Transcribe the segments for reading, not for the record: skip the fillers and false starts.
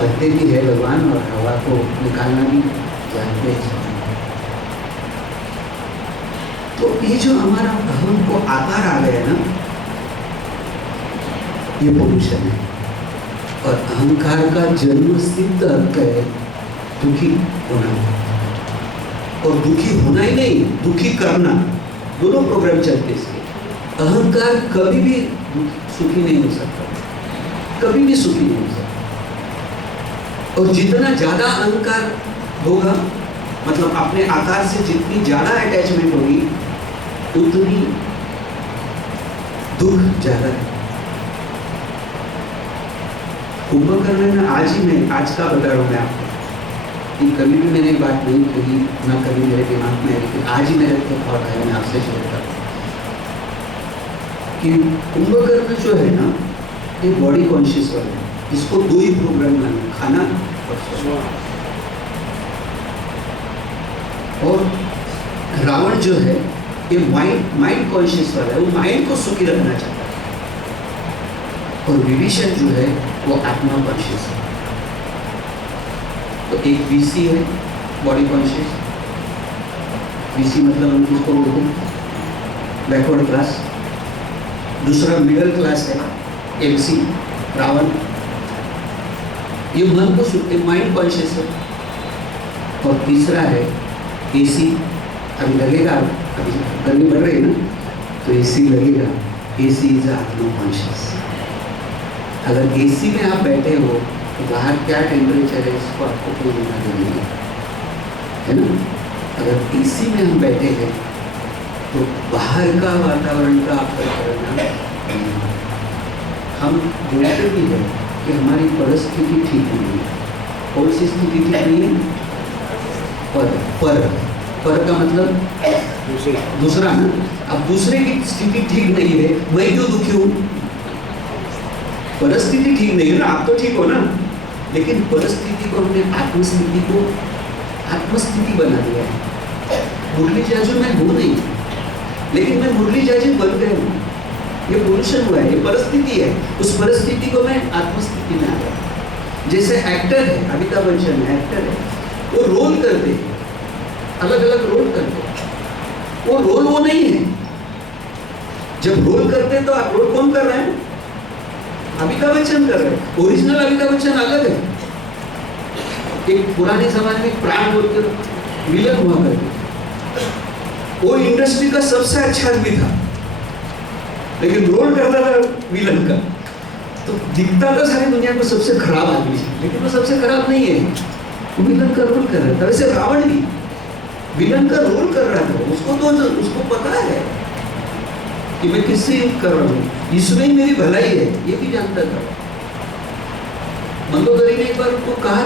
भरते भी है भगवान और हवा को निकालना भी जानते हैं। तो ये जो हमारा अहम को आकार आ गया ना, ये पोल्यूशन है। और अहंकार का जन्म सिद्ध अर्थ है दुखी होना, और दुखी होना ही नहीं, दुखी करना। दोनों प्रोग्राम चलते इसके। अहंकार कभी भी सुखी नहीं हो सकता, कभी भी सुखी नहीं हो सकता। और जितना ज्यादा अहंकार होगा, मतलब अपने आकार से जितनी ज्यादा अटैचमेंट होगी, उतनी दुख ज्यादा है। कुंभकर्ण में आज का बता रहा हूं मैं आपको, कि कभी भी मैंने बात नहीं कही, ना कभी मेरे दिमाग में आई, आज ही मेरे को थॉट आया, मैं आपसे शेयर करता हूं कि कुंभकर्ण जो है ना, ये बॉडी कॉन्शियस वाला है। इसको दो ही प्रोग्राम लाना, खाना और रावण जो है ये माइंड कॉन्शियस वाला है, वो माइंड को सुखी रखना चाहता है। और विभीषण जो है वो आत्मा कॉन्शियस है। तो एक वीसी है बॉडी कॉन्शियस, वीसी मतलब हम किसको बोलते हैं, बैकवर्ड क्लास। दूसरा मिडिल क्लास है एमसी रावण, ये मन को सुनते, माइंड कॉन्शियस है। और तीसरा है एसी, अभी लगेगा, अभी गर्मी बढ़ रही है ना, तो एसी लगेगा। एसी इज आत्मा कॉन्शियस। अगर एसी में आप बैठे हो तो बाहर क्या टेम्परेचर है इसको आपको कोई लेना देना नहीं है ना। अगर एसी में हम बैठे हैं तो बाहर का वातावरण का आपका करना। हम बोलते भी है कि हमारी परिस्थिति ठीक नहीं है। कौन सी स्थिति ठीक नहीं है? पर का मतलब दूसरा ना। अब दूसरे की स्थिति ठीक नहीं है, मैं क्यों दुखी हूँ? परिस्थिति ठीक नहीं है ना, आप तो ठीक हो ना। लेकिन परिस्थिति को हमने आत्मस्थिति बना दिया है। मुरली जाजू मैं हूँ नहीं, लेकिन मैं मुरली जाजू बन गया हूँ। ये पोल्यूशन हुआ है, ये परिस्थिति है। उस परिस्थिति को मैं आत्मस्थिति में आ गया। जैसे एक्टर है, अमिताभ बच्चन एक्टर है, वो रोल करते, अलग अलग रोल करते, वो रोल वो नहीं है। जब रोल करते तो आप रोल कौन कर रहे हैं? अमिताभ बच्चन कर रहे हैं। ओरिजिनल अमिताभ बच्चन अलग है। एक पुराने जमाने में प्राण बोलकर विलन हुआ करते, वो इंडस्ट्री का सबसे अच्छा आदमी था, लेकिन रोल करता था विलन का। तो दिखता था सारी दुनिया को सबसे खराब आदमी, लेकिन वो सबसे खराब नहीं है, वो विलन का रोल कर रहा था। वैसे रावण भी विलन का रोल कर रहा था। उसको पता है कि मैं किससे युद्ध कर रहा हूँ, इसमें ही मेरी भलाई है, ये भी जानता था। मंदोदरी ने एक बार उनको कहा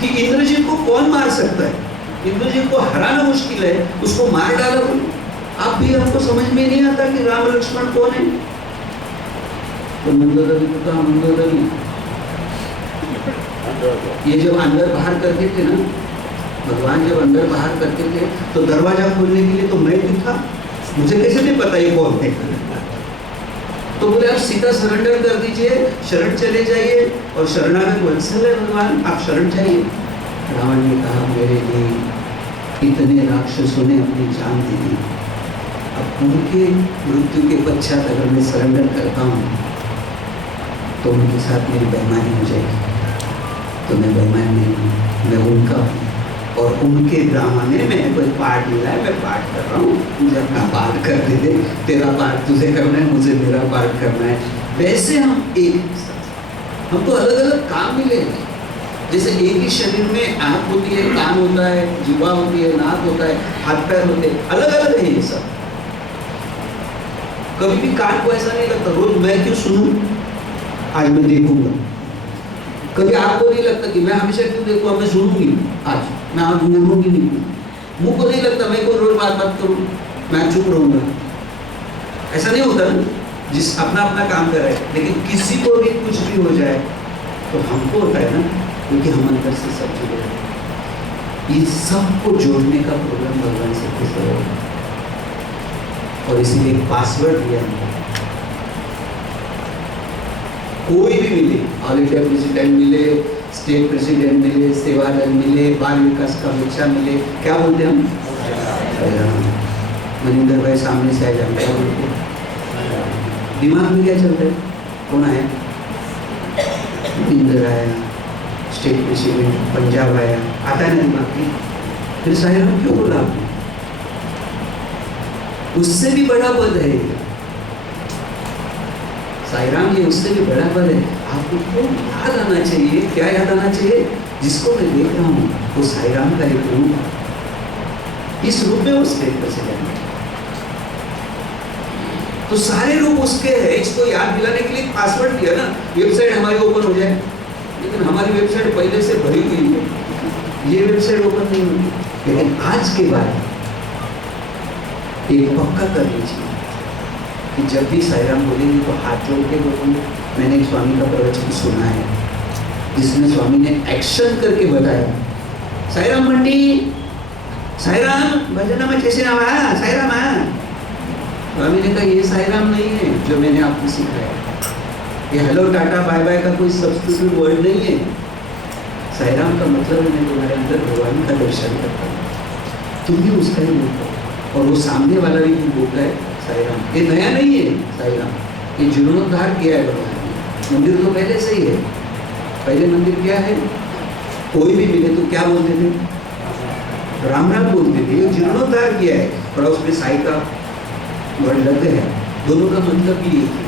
कि इंद्रजीत को कौन मार सकता है? इंद्रजीत को हराना मुश्किल है, उसको मार डाला कोई। आप भी हमको समझ में नहीं आता कि राम लक्ष्मण कौन है। तो मंदोदरी को कहा, मंदोदरी ये जब अंदर बाहर करते थे ना, भगवान जब अंदर बाहर करते थे तो दरवाजा खोलने के लिए तो मैं भी था, मुझे कैसे नहीं पता ये कौन है। तो बोले आप सीधा सरेंडर कर दीजिए, शरण चले जाइए, और शरणागत वत्सल है भगवान, आप शरण जाइए। रावण ने कहा, मेरे लिए इतने राक्षसों ने अपनी जान दे दी, अब उनके मृत्यु के पश्चात अगर मैं सरेंडर करता हूँ तो उनके साथ मेरी बेईमानी हो जाएगी। तो मैं बेईमान नहीं हूँ, मैं उनका हूँ, और उनके ड्रामा में मैंने कोई पार्ट मिला है, मैं पार्ट कर रहा हूँ, मुझे अपना पार्ट कर दे, तेरा पार्ट तुझे करना है, मुझे मेरा पार्ट करना है। वैसे हम एक, हमको अलग अलग काम मिले। जैसे एक ही शरीर में आँख होती है, कान होता है, जीवा होती है, नाक होता है, हाथ पैर होते हैं, अलग अलग है ये सब। कभी भी कान को ऐसा नहीं लगता रोज मैं क्यों सुनूं, आज मैं देखूंगा। कभी आपको नहीं लगता कि मैं हमेशा क्यों देखूं, मैं सुनूंगी, आज मैं आज बोलूंगी नहीं। मुंह को नहीं लगता मैं कोई रोज बात करूं, मैं चुप रहूंगा। ऐसा नहीं होता ना, जिस अपना अपना काम कर रहे हैं। लेकिन किसी को भी कुछ भी हो जाए तो हमको होता है ना, क्योंकि हम अंदर से सब जुड़े हैं। ये सबको जोड़ने का प्रोग्राम भगवान से खुश हो, और इसीलिए पासवर्ड दिया हमको। कोई भी मिले, ऑल इंडिया प्रेसिडेंट मिले, स्टेट प्रेसिडेंट मिले, सेवा दल मिले, बाल विकास का मोर्चा मिले, क्या बोलते हैं हम? मनिंदर भाई सामने से आ जाते हैं, दिमाग में क्या चलता है? कौन आया? मनिंदर आया, स्टेट प्रेसिडेंट पंजाब आया, आता है ना दिमाग में। फिर साहिर राम क्यों बोला आपने? उससे भी बड़ा पद है साईं राम, ये उससे भी बड़ा पद है। आपको तो याद आना चाहिए, क्या याद आना चाहिए? जिसको मैं देख रहा हूँ वो साईं राम का एक रूप, इस रूप में वो स्टेट प्रेसिडेंट है। तो सारे रूप उसके हैं। इसको याद दिलाने के लिए पासवर्ड दिया ना, वेबसाइट हमारी ओपन हो जाए, लेकिन हमारी वेबसाइट पहले से भरी हुई है, ये वेबसाइट ओपन नहीं होगी। लेकिन आज के बाद एक पक्का कर लीजिए कि जब भी साईं राम बोलेंगे तो हाथ जोड़ के बोलेंगे। मैंने एक स्वामी का प्रवचन सुना है जिसमें स्वामी ने एक्शन करके बताया, साईं राम मंडी, साईं राम भजन में कैसे आवा, साईं राम। स्वामी ने कहा ये साईं राम नहीं है जो मैंने आपको सिखाया, ये हेलो टाटा बाय बाय का कोई सब्स्टिट्यूट वर्ड नहीं है। साईं राम का मतलब है मैं तुम्हारे अंदर भगवान का दर्शन करता हूँ, तुम भी उसका ही रूप हो। और वो सामने वाला भी बोलता है साईं राम, ये नया नहीं है साईं राम, ये जीर्णोद्धार किया है भगवान ने। मंदिर तो पहले से ही है। पहले मंदिर क्या है? कोई भी मिले तो क्या बोलते थे? राम राम बोलते थे। ये जीर्णोद्धार किया है, थोड़ा उसमें साईं का वर्ड लग गया है। दोनों का मतलब भी एक है।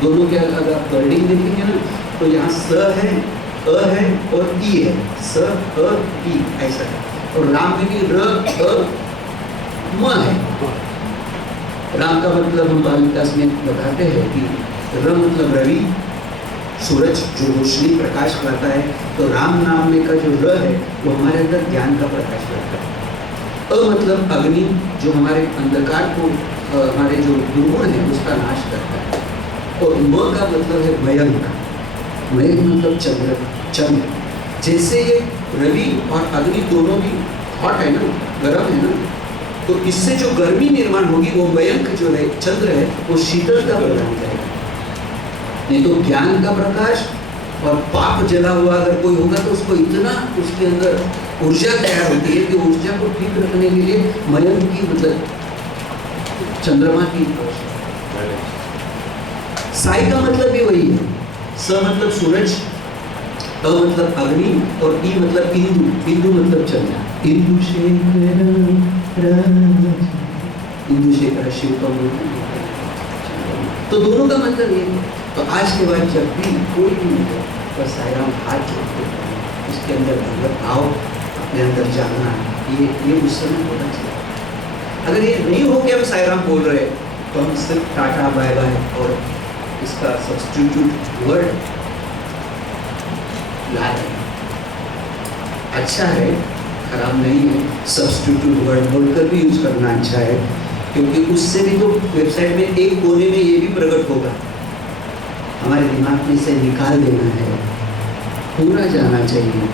दोनों के अगर आप वर्डिंग देखेंगे ना तो यहाँ स है, अ है और ई है, स अ ई ऐसा है। और राम में भी र अ म है। राम का मतलब हम बाल विकास में बताते हैं कि र मतलब रवि, सूरज जो रोशनी प्रकाश लाता है, तो राम नाम में का जो र है वो हमारे अंदर ज्ञान का प्रकाश लाता है। अ मतलब अग्नि जो हमारे अंधकार को, हमारे जो दुर्गुण है उसका नाश करता है। और म का मतलब है मयंक, मयंक मतलब चंद्र, चंद्र। जैसे ये रवि और अग्नि दोनों भी हॉट है ना, गर्म है ना, तो इससे जो गर्मी निर्माण होगी वो मयंक जो है चंद्र है वो शीतलता प्रदान करेगा। नहीं तो ज्ञान का प्रकाश और पाप जला हुआ अगर कोई होगा तो उसको इतना उसके अंदर ऊर्जा तैयार होती है कि ऊर्जा को ठीक रखने के लिए मयंक की मतलब चंद्रमा की। साई का मतलब भी वही है, स मतलब सूरज, अ मतलब अग्नि और ई मतलब इंदु, इंदु मतलब चंद्र। इंदु शेखर शिव का मूर्ति। तो दोनों का मतलब ये है। तो आज के बाद जब भी कोई भी मिले तो साईं राम हाथ जोड़ते हैं, उसके अंदर भगवत भाव अपने अंदर जानना, ये उस समय होना चाहिए। अगर ये नहीं हो कि हम साईं राम बोल रहे तो हम सिर्फ टाटा बाय बाय और इसका सब्स्टिट्यूट वर्ड ला रहे हैं। अच्छा है, खराब नहीं है, सब्स्टिट्यूट वर्ड बोलकर भी यूज करना अच्छा है, क्योंकि उससे भी तो वेबसाइट में एक कोने में ये भी प्रकट होगा, हमारे दिमाग में से निकाल देना है, पूरा जाना चाहिए।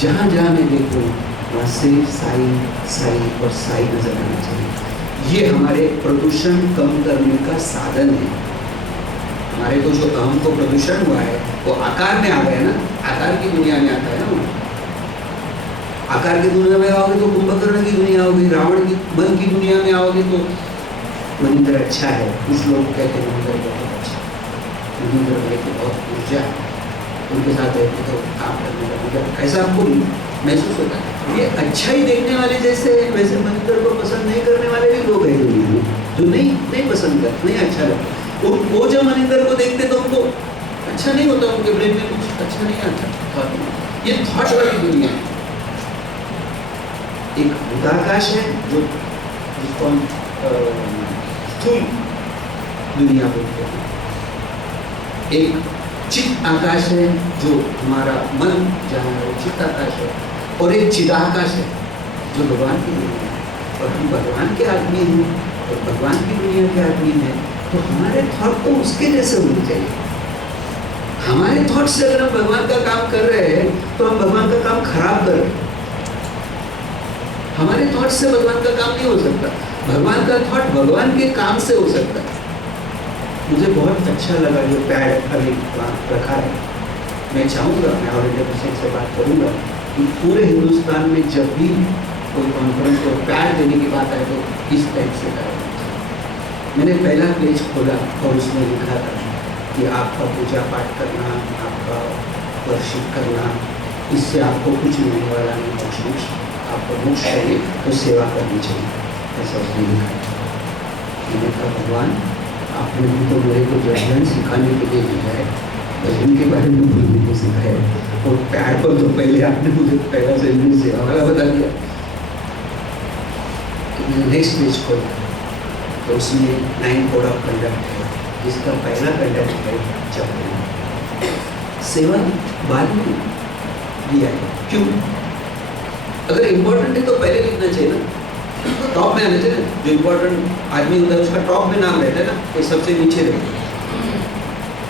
जहाँ जहाँ मैं देखूँ वहाँ सिर्फ साई साई और साई नजर आना चाहिए। ये हमारे प्रदूषण कम करने का साधन है। हमारे को जो अहम को प्रदूषण हुआ है वो आकार में आ गया ना, आकार की दुनिया में आता है ना। आकार की दुनिया में आओगे तो कुंभकर्ण की दुनिया होगी, रावण की मन की दुनिया में आओगे तो मनिंदर अच्छा है। कुछ लोग कहते हैं मनिंदर बहुत अच्छा, मनिंदर भाई की बहुत ऊर्जा है, उनके साथ रहते तो काम करने का मजा ऐसा आपको महसूस होता है। ये अच्छा ही देखने वाले जैसे वैसे मनिंदर को पसंद नहीं करने वाले भी लोग हैं दुनिया में, जो नहीं पसंद करते, नहीं अच्छा लगता। वो जब मनिंदर को देखते तो उनको अच्छा नहीं होता, उनके ब्रेन में कुछ अच्छा नहीं आता। ये थॉट वाली दुनिया है। एक भूताकाश है जो जिसको हम स्थूल दुनिया बोलते हैं, एक चित्त आकाश है जो हमारा मन जहाँ है चित्त आकाश है, और एक चिदाकाश है जो भगवान की दुनिया है। और हम भगवान के आदमी हैं और भगवान की दुनिया के आदमी हैं, तो हमारे थॉट तो उसके जैसे होने चाहिए। हमारे थॉट से अगर हम भगवान का काम कर रहे हैं तो हम भगवान का काम खराब कर रहे हैं। हमारे थॉट से भगवान का काम नहीं हो सकता, भगवान का थॉट भगवान के काम से हो सकता है। मुझे बहुत अच्छा लगा जो पैड अभी वहाँ रखा है। मैं चाहूँगा, मैं ऑडिटर प्रेसिडेंट से बात करूँगा कि पूरे हिंदुस्तान में जब भी कोई कॉन्फ्रेंस को पैड देने की बात आए तो इस टाइप से करें। मैंने पहला पेज खोला और उसमें लिखा था कि आपका पूजा पाठ करना, आपका वर्शिप करना, इससे आपको कुछ मिलने वाला नहीं, मोक्ष। आपको मोक्ष चाहिए तो सेवा करनी चाहिए, ऐसा उसने लिखा है। मैंने कहा भगवान, आपने भी तो मेरे को जजमेंट सिखाने के लिए भेजा है, भजन के बारे में बोलने को सिखाया है, और पैर पर तो पहले आपने मुझे पहला से सेवा वाला बता दिया। तो मैंने नेक्स्ट पेज खोला तो उसमें 9 कोड ऑफ कंडक्ट है, जिसका पहला कंडक्ट है जब सेवा बाद में दिया है। क्यों? अगर इम्पोर्टेंट है तो पहले लिखना चाहिए ना, टॉप में आना चाहिए ना। जो इम्पोर्टेंट आदमी होता है उसका टॉप में नाम रहता है ना, ये सबसे नीचे रहता है,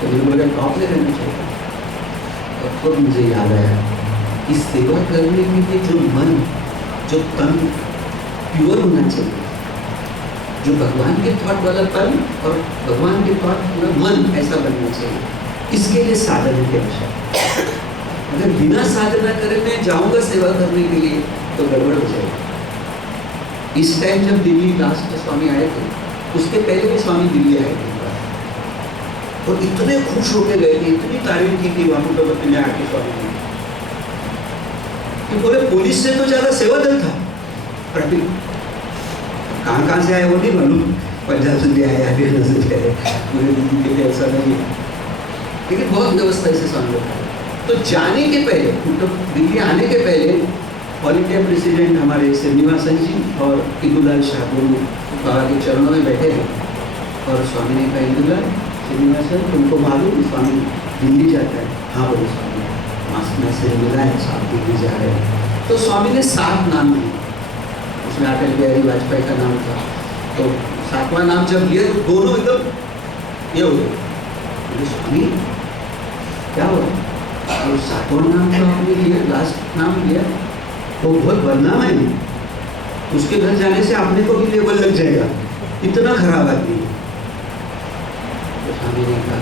तो मुझे बोला टॉप में रहना चाहिए। तो मुझे याद आया कि सेवा करने के लिए जो मन, जो तन प्योर होना चाहिए, जो भगवान के थॉट वाला तन और भगवान के थॉट वाला मन ऐसा बनना चाहिए। इसके लिए साधना की आवश्यकता। अगर बिना साधना करे मैं जाऊंगा सेवा करने के लिए तो गड़बड़ हो जाएगी। इस टाइम जब दिल्ली लास्ट स्वामी आए थे, उसके पहले भी स्वामी दिल्ली आए थे और इतने खुश होकर गए थे, इतनी तारीफ की थी वहां पर में आके स्वामी ने कि बोले पुलिस से तो ज्यादा सेवा दल था। कहाँ से आए वो नहीं मालूम, पंजाब से भी आए, हरियाणा से भी आए, पूरे दिल्ली के लिए ऐसा नहीं है, लेकिन बहुत व्यवस्था से स्वामी होता है। तो जाने के पहले, मतलब दिल्ली आने के पहले ऑल इंडिया प्रेसिडेंट हमारे श्रीनिवासन जी और इंदुलाल शाह दोनों बाबा के चरणों में बैठे हैं और स्वामी ने कहा, इंदुलाल, श्रीनिवासन, तुमको मालूम स्वामी दिल्ली जाता है? हाँ बोले स्वामी, मास्क में से मिला है, साहब दिल्ली जा रहे हैं। तो स्वामी ने 7 नाम लिए, उसमें अटल बिहारी वाजपेयी का नाम था, तो 7वां नाम जब लिया तो दोनों एकदम ये हो गए। स्वामी क्या हुआ? और 7वां नाम तो आपने लिया, लास्ट नाम लिया, वो बहुत बदनाम है, उसके घर जाने से आपने को भी लेबल लग जाएगा, इतना खराब आदमी। तो स्वामी ने कहा,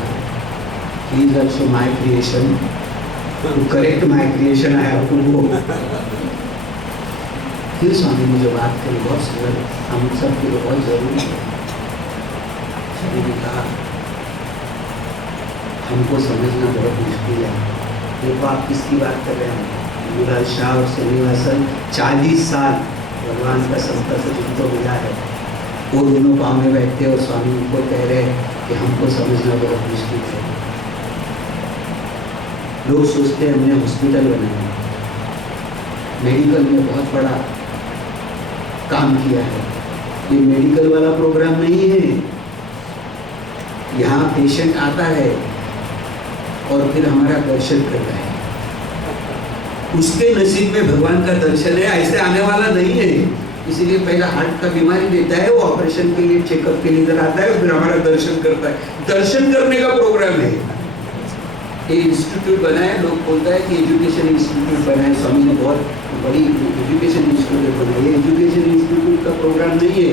he is also my creation, to correct my creation I have to go. फिर स्वामी ने जो बात करी बहुत सरल, हम सब के लिए बहुत जरूरी है। स्वामी ने कहा, हमको समझना बहुत मुश्किल है। देखो आप किसकी बात कर रहे हैं? इंदुलाल शाह और श्रीनिवासन 40 साल भगवान का संपर्क जिनको मिला है, वो दोनों पाँव में बैठते और स्वामी उनको कह रहे हैं कि हमको समझना बहुत मुश्किल है। लोग सोचते हैं हमने हॉस्पिटल बनाया, मेडिकल में बहुत बड़ा काम किया है। ये मेडिकल वाला प्रोग्राम नहीं है। यहाँ पेशेंट आता है और फिर हमारा दर्शन करता है, उसके नसीब में भगवान का दर्शन है, ऐसे आने वाला नहीं है। इसीलिए पहला हार्ट का बीमारी देता है, वो ऑपरेशन के लिए चेकअप के लिए इधर आता है, फिर हमारा दर्शन करता है। दर्शन करने का प्रोग्राम है। ये इंस्टीट्यूट बनाया, लोग बोलता है कि एजुकेशन इंस्टीट्यूट बनाए, स्वामी ने बहुत बड़ी एजुकेशन इंस्टीट्यूट बनाई। ये एजुकेशन इंस्टीट्यूट का प्रोग्राम नहीं है,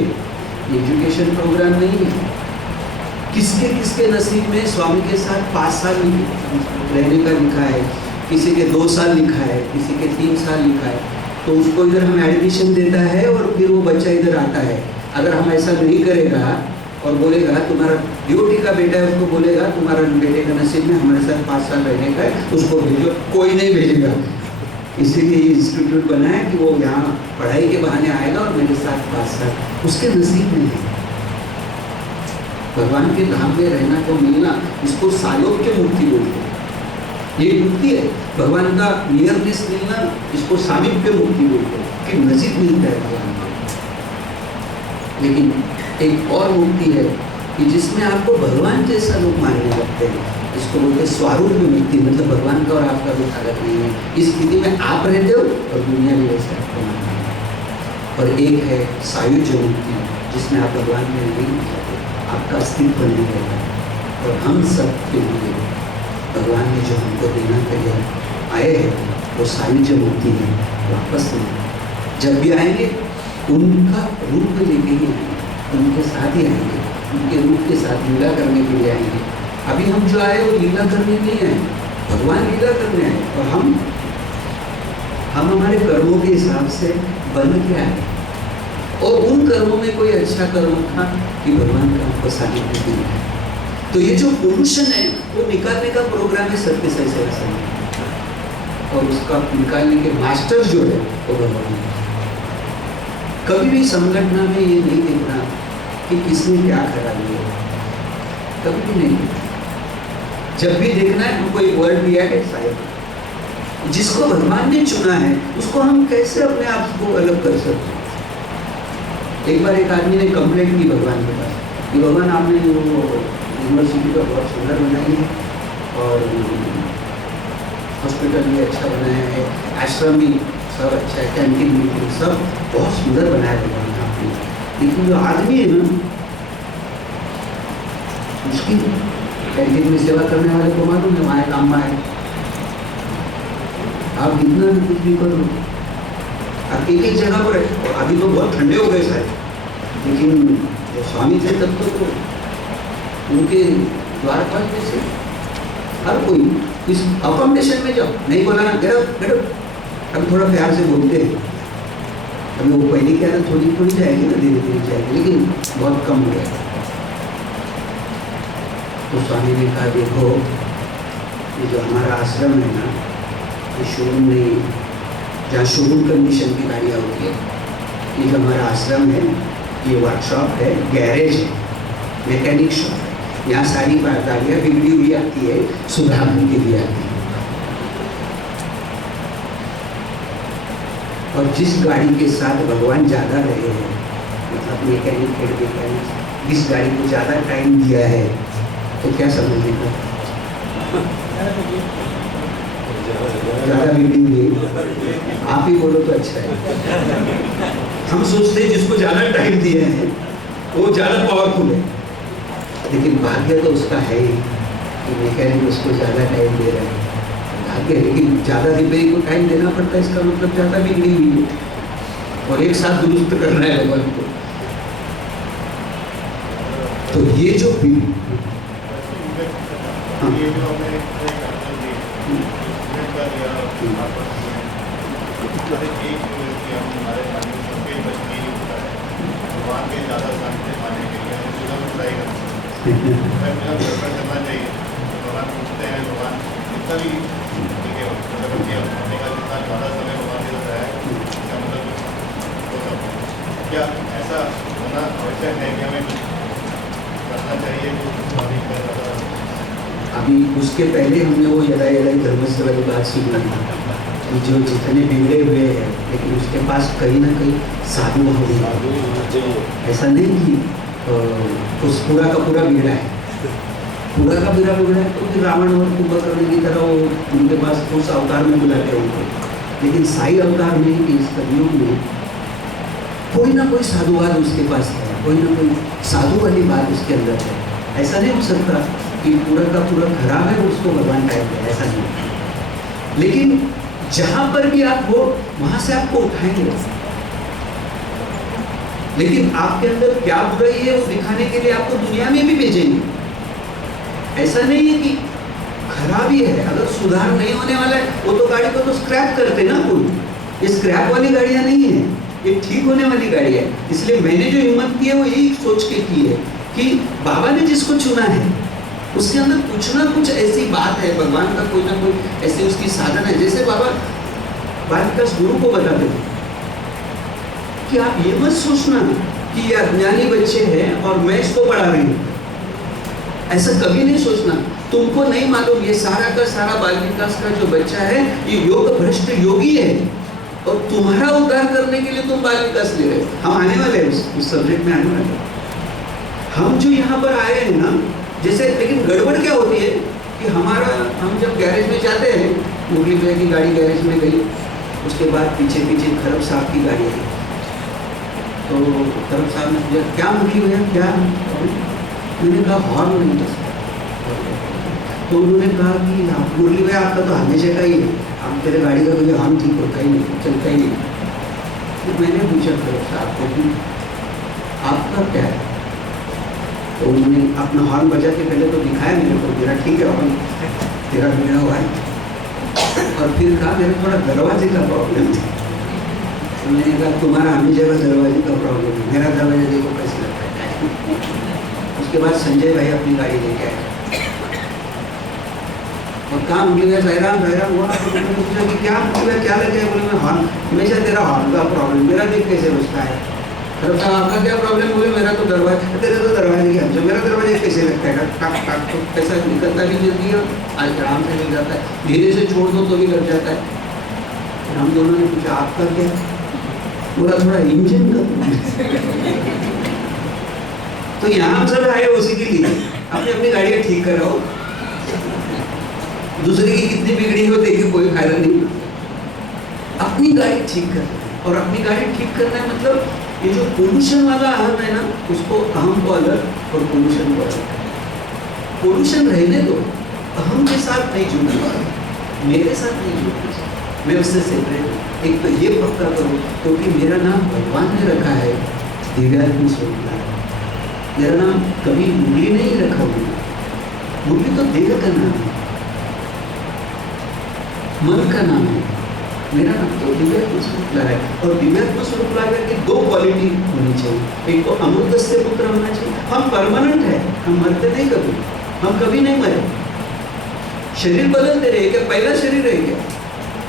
एजुकेशन प्रोग्राम नहीं है। किसके किसके नसीब में स्वामी के साथ 5 साल रहने का लिखा है, किसी के 2 साल लिखा है, किसी के 3 साल लिखा है, तो उसको इधर हम एडमिशन देता है और फिर वो बच्चा इधर आता है। अगर हम ऐसा नहीं करेगा और बोलेगा तुम्हारा ड्यूटी का बेटा है, उसको बोलेगा तुम्हारा बेटे का नसीब में हमारे साथ 5 साल रहने का है, उसको भेजो, कोई नहीं भेजेगा। इसीलिए ये इंस्टीट्यूट बना है कि वो यहाँ पढ़ाई के बहाने आएगा और मेरे साथ 5 साल उसके नसीब में है। भगवान के धाम में रहना को मिलना, इसको सालोक्य मुक्ति बोलते हैं। ये मुक्ति है, भगवान का नियरनेस मिलना, इसको सामीप्य मुक्ति बोलते हैं कि नजीक मिलता है भगवान का। लेकिन एक और मुक्ति है कि जिसमें आपको भगवान जैसा लोग मानने लगते हैं, इसको बोलते हैं स्वरूप में मुक्ति, मतलब भगवान का और आपका कोई अलग नहीं है। इस स्थिति में आप रहते हो और दुनिया भी वैसे आपको मानती है। और एक है सायुज्य मुक्ति, जिसमें आप भगवान में नहीं जाते, आपका अस्तित्व नहीं रहता। और हम सब के लिए भगवान ने जो हमको देना के लिए आए हैं वो सायुज्य मुक्ति है। वापस नहीं, जब भी आएंगे उनका रूप लेके ही आएंगे, उनके साथ ही आएंगे। उनके रूप के साथ लीला करने के लिए आएंगे। अभी हम जो आए वो लीला करने नहीं आए, भगवान लीला करने आए। और हम हमारे कर्मों के हिसाब से बन के आए, और उन कर्मों में कोई अच्छा कर्म था कि भगवान का हमको सानिध्य दिया है। तो ये जो पोल्यूशन है वो निकालने का प्रोग्राम है सत्य साई सेवा संघ, और उसका निकालने के मास्टर जो है वो भगवान है। कभी भी संगठन में ये नहीं देखना कि किसने क्या खराबी है, कभी भी नहीं। जब भी देखना है हमको एक वर्ड दिया है साहिब, जिसको भगवान ने चुना है उसको हम कैसे अपने आप को अलग कर सकते हैं। एक बार एक आदमी ने कंप्लेंट की भगवान के पास कि भगवान आपने वो यूनिवर्सिटी का बहुत सुंदर बनाई है, और हॉस्पिटल भी अच्छा बनाया है, आश्रम भी सब अच्छा है, कैंटीन भी सब बहुत सुंदर बनाया भगवान आपने, लेकिन जो आदमी है ना उसकी कैंटीन में सेवा करने वाले को मालूम है वहाँ काम है, आप इतना भी कुछ भी करो। अब एक जगह पर है, अभी तो बहुत ठंडे हो गए शायद, लेकिन जो स्वामी थे तब तो उनके द्वारपाल जैसे हर कोई इस अकोमोडेशन में जाओ, नहीं बोला ना गेट अप, अब थोड़ा प्यार से बोलते हैं। अभी वो पहले क्या था, थोड़ी थोड़ी जाएगी ना, धीरे धीरे जाएगी, लेकिन बहुत कम हो गया। तो स्वामी ने कहा देखो ये जो हमारा आश्रम है ना, ये शोरूम नहीं, जहाँ शोरूम कंडीशन की गाड़ियाँ होती है, ये जो हमारा आश्रम है ये वर्कशॉप है, गैरेज है, मैकेनिक शॉप है। यहाँ सारी गाड़ियाँ बिगड़ी हुई आती है, सुधारने के लिए आती है। और जिस गाड़ी के साथ भगवान ज़्यादा रहे हैं, मतलब मैकेनिक हेड मैकेनिक, जिस गाड़ी को ज़्यादा टाइम दिया है, तो क्या समझने का ज़्यादा बिगड़ी हुई, आप ही बोलो तो अच्छा है। हम सोचते हैं जिसको ज़्यादा टाइम दिया है वो ज़्यादा पावरफुल है, लेकिन भाग्य तो उसका है ही कि मैकेनिक उसको ज़्यादा टाइम दे रहा है, भाग्य है। लेकिन ज़्यादा रिपेयरिंग को टाइम देना पड़ता है, इसका मतलब ज़्यादा बिगड़ी हुई है और एक साथ दुरुस्त करना है भगवान को। तो ये जो करना चाहिए। भगवान पूछते हैं, भगवान जितना भी ठीक है, मतलब अपने का जितना ज़्यादा समय भगवान के साथ है, इसका मतलब वो सब क्या ऐसा होना आवश्यक है कि हमें कुछ करना चाहिए, कुछ स्वामी का ज़्यादा। अभी उसके पहले हमने वो यदा यदा धर्मस्थ वाली बात सुनी कि जो जितने बिगड़े हुए हैं, लेकिन उसके पास कहीं ना कहीं साधु हो, ऐसा नहीं कि उस पूरा का पूरा बिगड़ा है, पूरा का पूरा बिगड़ा है। तो फिर रावण और कुंभकर्ण की तरह वो उनके पास उस अवतार में बुलाते हैं उनको, लेकिन साई अवतार में कि इस कलयुग में कोई ना कोई साधुवाद उसके पास है, कोई ना कोई साधु वाली बात उसके अंदर है। ऐसा नहीं हो सकता कि पूरा का पूरा खराब है उसको भगवान टाइप है, ऐसा नहीं। लेकिन जहां पर भी आप हो वहां से आपको उठाएंगे, लेकिन आपके अंदर क्या बुराई है वो दिखाने के लिए आपको दुनिया में भी भेजेंगे। ऐसा नहीं है कि खराबी है, अगर सुधार नहीं होने वाला है वो तो गाड़ी को तो स्क्रैप करते ना कोई। ये स्क्रैप वाली गाड़ियां नहीं है, ये ठीक होने वाली गाड़ी है। इसलिए मैंने जो हिम्मत की है वो यही सोच के की है कि बाबा ने जिसको चुना है उसके अंदर कुछ ना कुछ ऐसी बात है, भगवान का कोई ना कोई ऐसी उसकी साधन है। जैसे बाबा बालिकास गुरु को बताते थे कि आप ये मत सोचना कि ये अज्ञानी बच्चे हैं और मैं इसको पढ़ा रही हूँ, ऐसा कभी नहीं सोचना। तुमको नहीं मालूम ये सारा का सारा बाल विकास का जो बच्चा है ये योग भ्रष्ट योगी है, और तुम्हारा उद्धार करने के लिए तुम बाल विकास ले रहे हो। हम आने वाले हैं उस सब्जेक्ट में आने वाले। हम जो यहाँ पर आए हैं ना, जैसे लेकिन गड़बड़ क्या होती है कि हम जब गैरेज में जाते हैं, मुरली भैया की गाड़ी गैरेज में गई, उसके बाद पीछे पीछे खरब साहब की गाड़ी आई, तो खरब साहब ने पूछा क्या मुरली भैया क्या, मैंने कहा हॉर्न नहीं था। तो उन्होंने कहा कि आप मुरली भैया आपका तो हमेशा का ही है, आप तेरे गाड़ी का कोई हॉर्न ठीक होता ही नहीं, चलता ही नहीं। तो मैंने पूछा खरब साहब को कि आपका क्या है, तो उन्होंने अपना हॉर्न बजा के पहले तो दिखाया मेरे को, मेरा ठीक है हॉर्न, तेरा मेरा हुआ है, और फिर कहा मेरा थोड़ा दरवाजे का प्रॉब्लम है। तो मैंने कहा तुम्हारा हमें जगह दरवाजे का प्रॉब्लम है, मेरा दरवाजा देखो कैसे लगता है। उसके बाद संजय भाई अपनी गाड़ी लेके आए और काम हो गया, जयराम हुआ। तो मैंने पूछा कि क्या मतलब क्या लगे? बोले मैं हॉर्न, हमेशा तेरा हॉर्न का प्रॉब्लम, मेरा देख कैसे बचता है। तो आपका क्या प्रॉब्लम? बोले मेरा तो दरवाजा, तेरे तो दरवाजे की जो मेरा दरवाजा कैसे लगता है? टक टक तो पैसा निकलता भी जल्दी है, आज आराम से मिल जाता है, धीरे से छोड़ दो तो भी लग जाता है। हम दोनों ने पूछा आपका क्या? बोला थोड़ा इंजन का। तो यहाँ हम सब आए उसी के लिए, अपनी अपनी गाड़ियाँ ठीक कराओ, दूसरे की कितनी बिगड़ी हो देखिए कोई फायदा नहीं। अपनी गाड़ी ठीक करना, और अपनी गाड़ी ठीक करना है मतलब ये जो पोल्यूशन वाला अहम है ना, उसको अहम को अलग और पोल्यूशन को अलग। पोल्यूशन रहने दो, अहम के साथ नहीं जुड़ना, मेरे साथ नहीं जुड़ना, मैं उससे सेपरेट हूँ। एक तो ये पक्का करो क्योंकि मेरा नाम भगवान ने रखा है दिव्यात्म स्वरूप, मेरा नाम कभी मुरली नहीं रखा हुआ। मुरली तो देह का नाम है, मन का नाम है, मेरा नाम तो दिव्यात्म स्वरूप है। और दिव्यात्म स्वरूप की दो क्वालिटी होनी चाहिए, एक तो अमृतस्य पुत्र होना चाहिए। हम परमानेंट है, हम मरते नहीं कभी, हम कभी नहीं मरे, शरीर बदलते रहे, क्या पहला शरीर है क्या?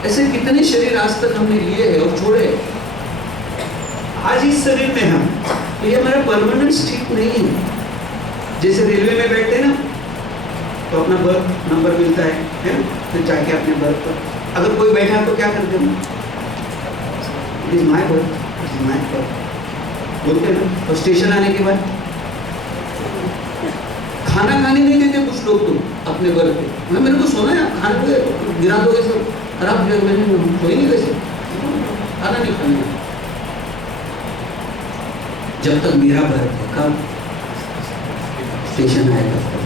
ऐसे कितने शरीर आज तक हमने लिए हैं और छोड़े। आज इस शरीर में हम, तो ये हमारा परमानेंट स्टेट नहीं है। जैसे रेलवे में बैठते ना तो अपना बर्थ नंबर मिलता है ना, फिर जाके अपने बर्थ पर अगर कोई बैठा तो क्या करते हैं? It is my birth, it is my birth बोलते ना। और स्टेशन आने के बाद खाना खाने नहीं देते कुछ लोग तो अपने बर्थ पे, मैं मेरे को सोना है, खाने को गिरा दोगे सब खराब, मैंने सोई नहीं कैसे, खाना नहीं खाना जब तक मेरा बर्थ है। कब स्टेशन आएगा तब,